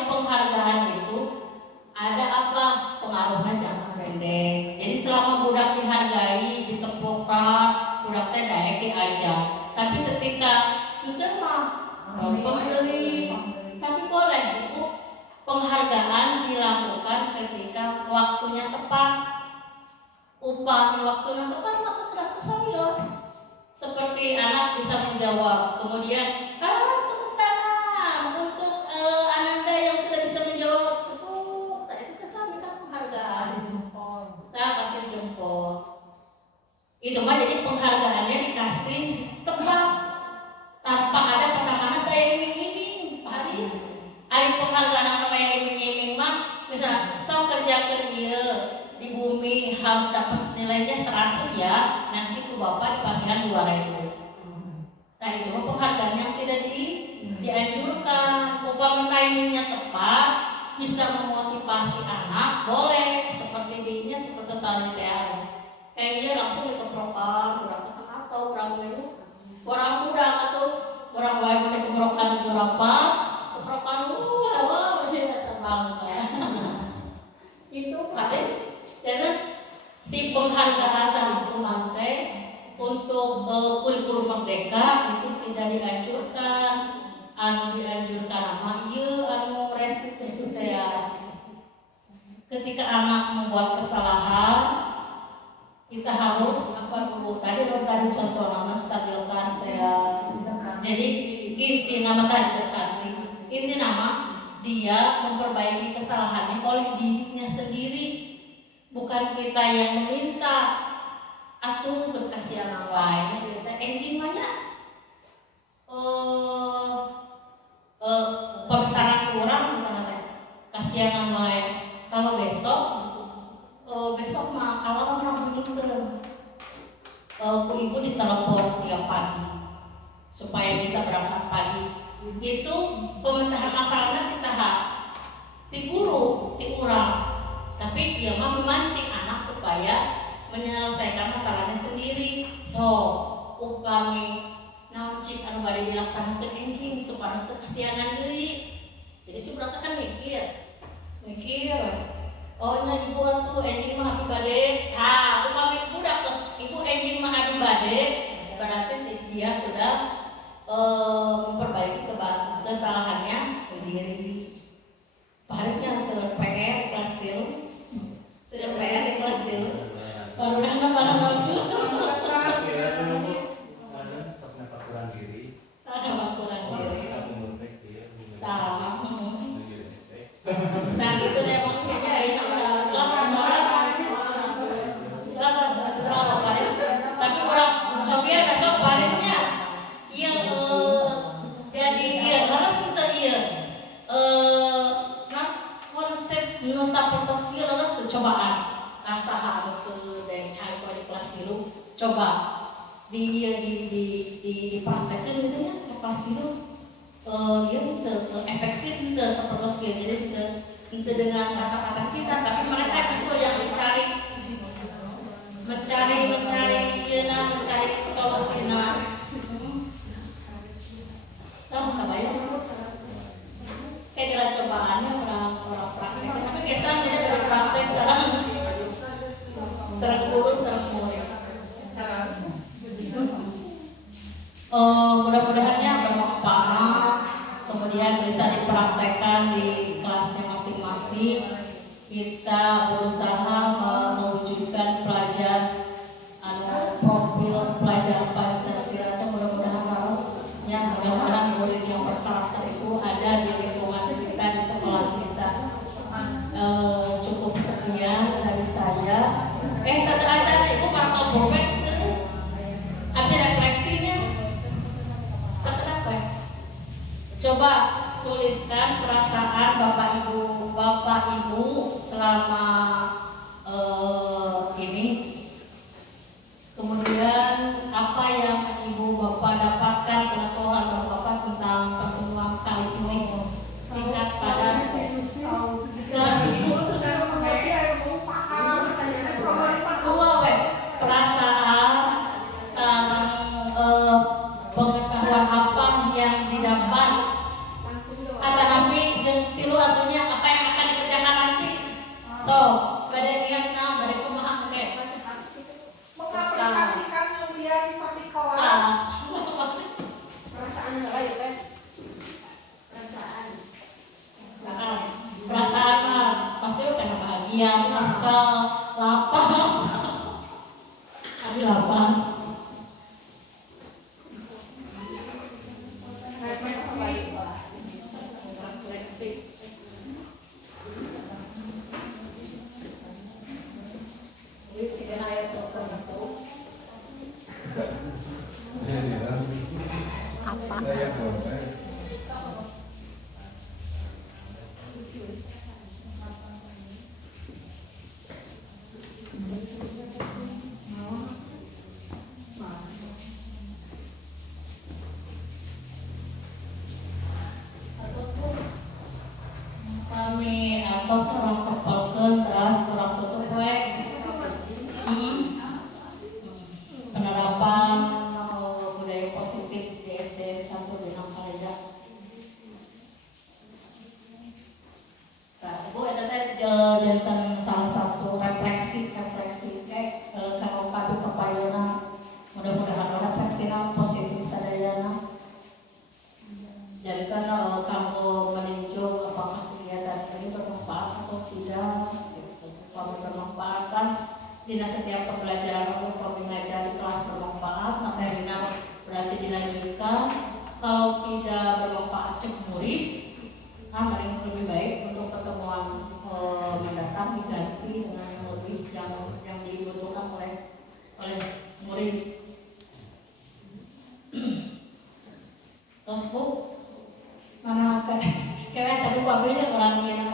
penghargaan itu ada apa? Pengaruhnya jangka pendek. Jadi selama budak dihargai, ditepukan, budak teh daek diajar. Tapi ketika itu mah pembeli, tapi boleh itu penghargaan dilakukan ketika waktunya tepat. Upami waktunya tepat maka tidak kesayos. Seperti anak bisa menjawab, kemudian tepuk tangan untuk Ananda yang sudah bisa menjawab. Kasih jempol. Itu mah jadi penghargaannya dikasih tepat tanpa ada pertamanan kayak iming-iming. Haris, ada penghargaan apa yang iming-iming mah, misal so kerja kerja di bumi harus dapat nilainya 100 ya, nanti ku bapak dipasihan 2.000. Nah itu mah penghargaan yang tidak dianjurkan. Upama timingnya tepat, bisa memotivasi anak, boleh. Seperti dinya seperti tali tear kayaknya langsung dikeprokan orang itu orang muda atau orang lain mau dikeprokan berapa keprokan masih senang itu ada jadi si penghargaan hukuman teh untuk kurikulum merdeka itu tidak dianjurkan. Anu dianjurkan ama ieu anu restitusi teh. Ketika anak membuat kesalahan, kita harus apa dulu? Tadi contoh nama stabilkan ya. Jadi inti nama tadi dekati. Inti nama dia memperbaiki kesalahannya oleh dirinya sendiri, bukan kita yang meminta. Atuh berkasihan orang lain. Kita enjing banyak. Pemisaran kurang misalnya kasihan orang lain. Kalau besok mah kalau orang bunyikan ku ibu ditelepon tiap pagi supaya bisa berangkat pagi. Itu pemecahan masalahnya bisa ti guru, ti urang. Tapi dia mah memancing anak supaya menyelesaikan masalahnya sendiri. So upami naon cik anu bade dilaksanakeun enjing supaya kesianan deui. Jadi si budak kan mikir oh nya ibu atuh enjing mah abi bade upami budak terus ibu enjing mah abi bade berarti si dia sudah memperbaiki kesalahannya sendiri. Pak Harisnya seueur PR kelas 3 seueur PR di kelas 3 baru nang mana bagus nah gitu deh makanya ya tapi orang cobian besok Parisnya iya jadi iya harus kita iya konsep nusa pertos dia harus percobaan rasahan ke dari cari di kelas dulu coba di praktekkan gitu ya ke kelas dulu dia efektif gitu seperti skill jadi itu dengan kata-kata kita tapi mereka justru yang mencari solusinya terus kebayang kayak jalan cobaannya orang praktek tapi kesan kemudian bisa dipraktekkan di kelasnya masing-masing. Kita berusaha mewujudkan pelajar profil pelajar Pancasila itu mudah-mudahan harus ya, mudah-mudahan murid yang berkarakter itu ada di lingkungan kita, di sekolah kita. Cukup sekian dari saya. Setelah acara Ibu bakal bobek ada refleksinya. Setelah apa? Coba tuliskan perasaan Bapak Ibu selama ini. Kemudian apa yang Ibu Bapak dapatkan pengetahuan Bapak tentang pertemuan kali ini? Singkat padat. Perasaan sama pengetahuan apa yang didapat kata nabi jeung tilu artinya apa yang akan dikerjakan nanti. So, pada niatna pada kumaha ge. Mengaplikasikan yang dia di samping kelas. Perasaan enggak ya kan? Perasaan pasti udah bahagia, asal lapar. Abi lapar. Kami atas orang kepalkan teras orang tutup penerapan budaya positif di SDN 1 Benang Kalaya. Nah, Ibu ada jantan salah satu refleksi kalau padu kepayana mudah-mudahan refleksinya positif sadayana. Jadi kan kamu meninjau apakah kegiatan ini bermanfaat atau tidak. Kami bermanfaat kan tidak setiap pembelajaran untuk kami mengajar di kelas bermanfaat, materinya berarti dilanjutkan. Kalau tidak bermanfaat cek murid, paling lebih baik untuk pertemuan mendatang diganti dengan yang lebih yang dibutuhkan oleh murid. Terus Bu, mana kayak tadi Pak Beli orang yang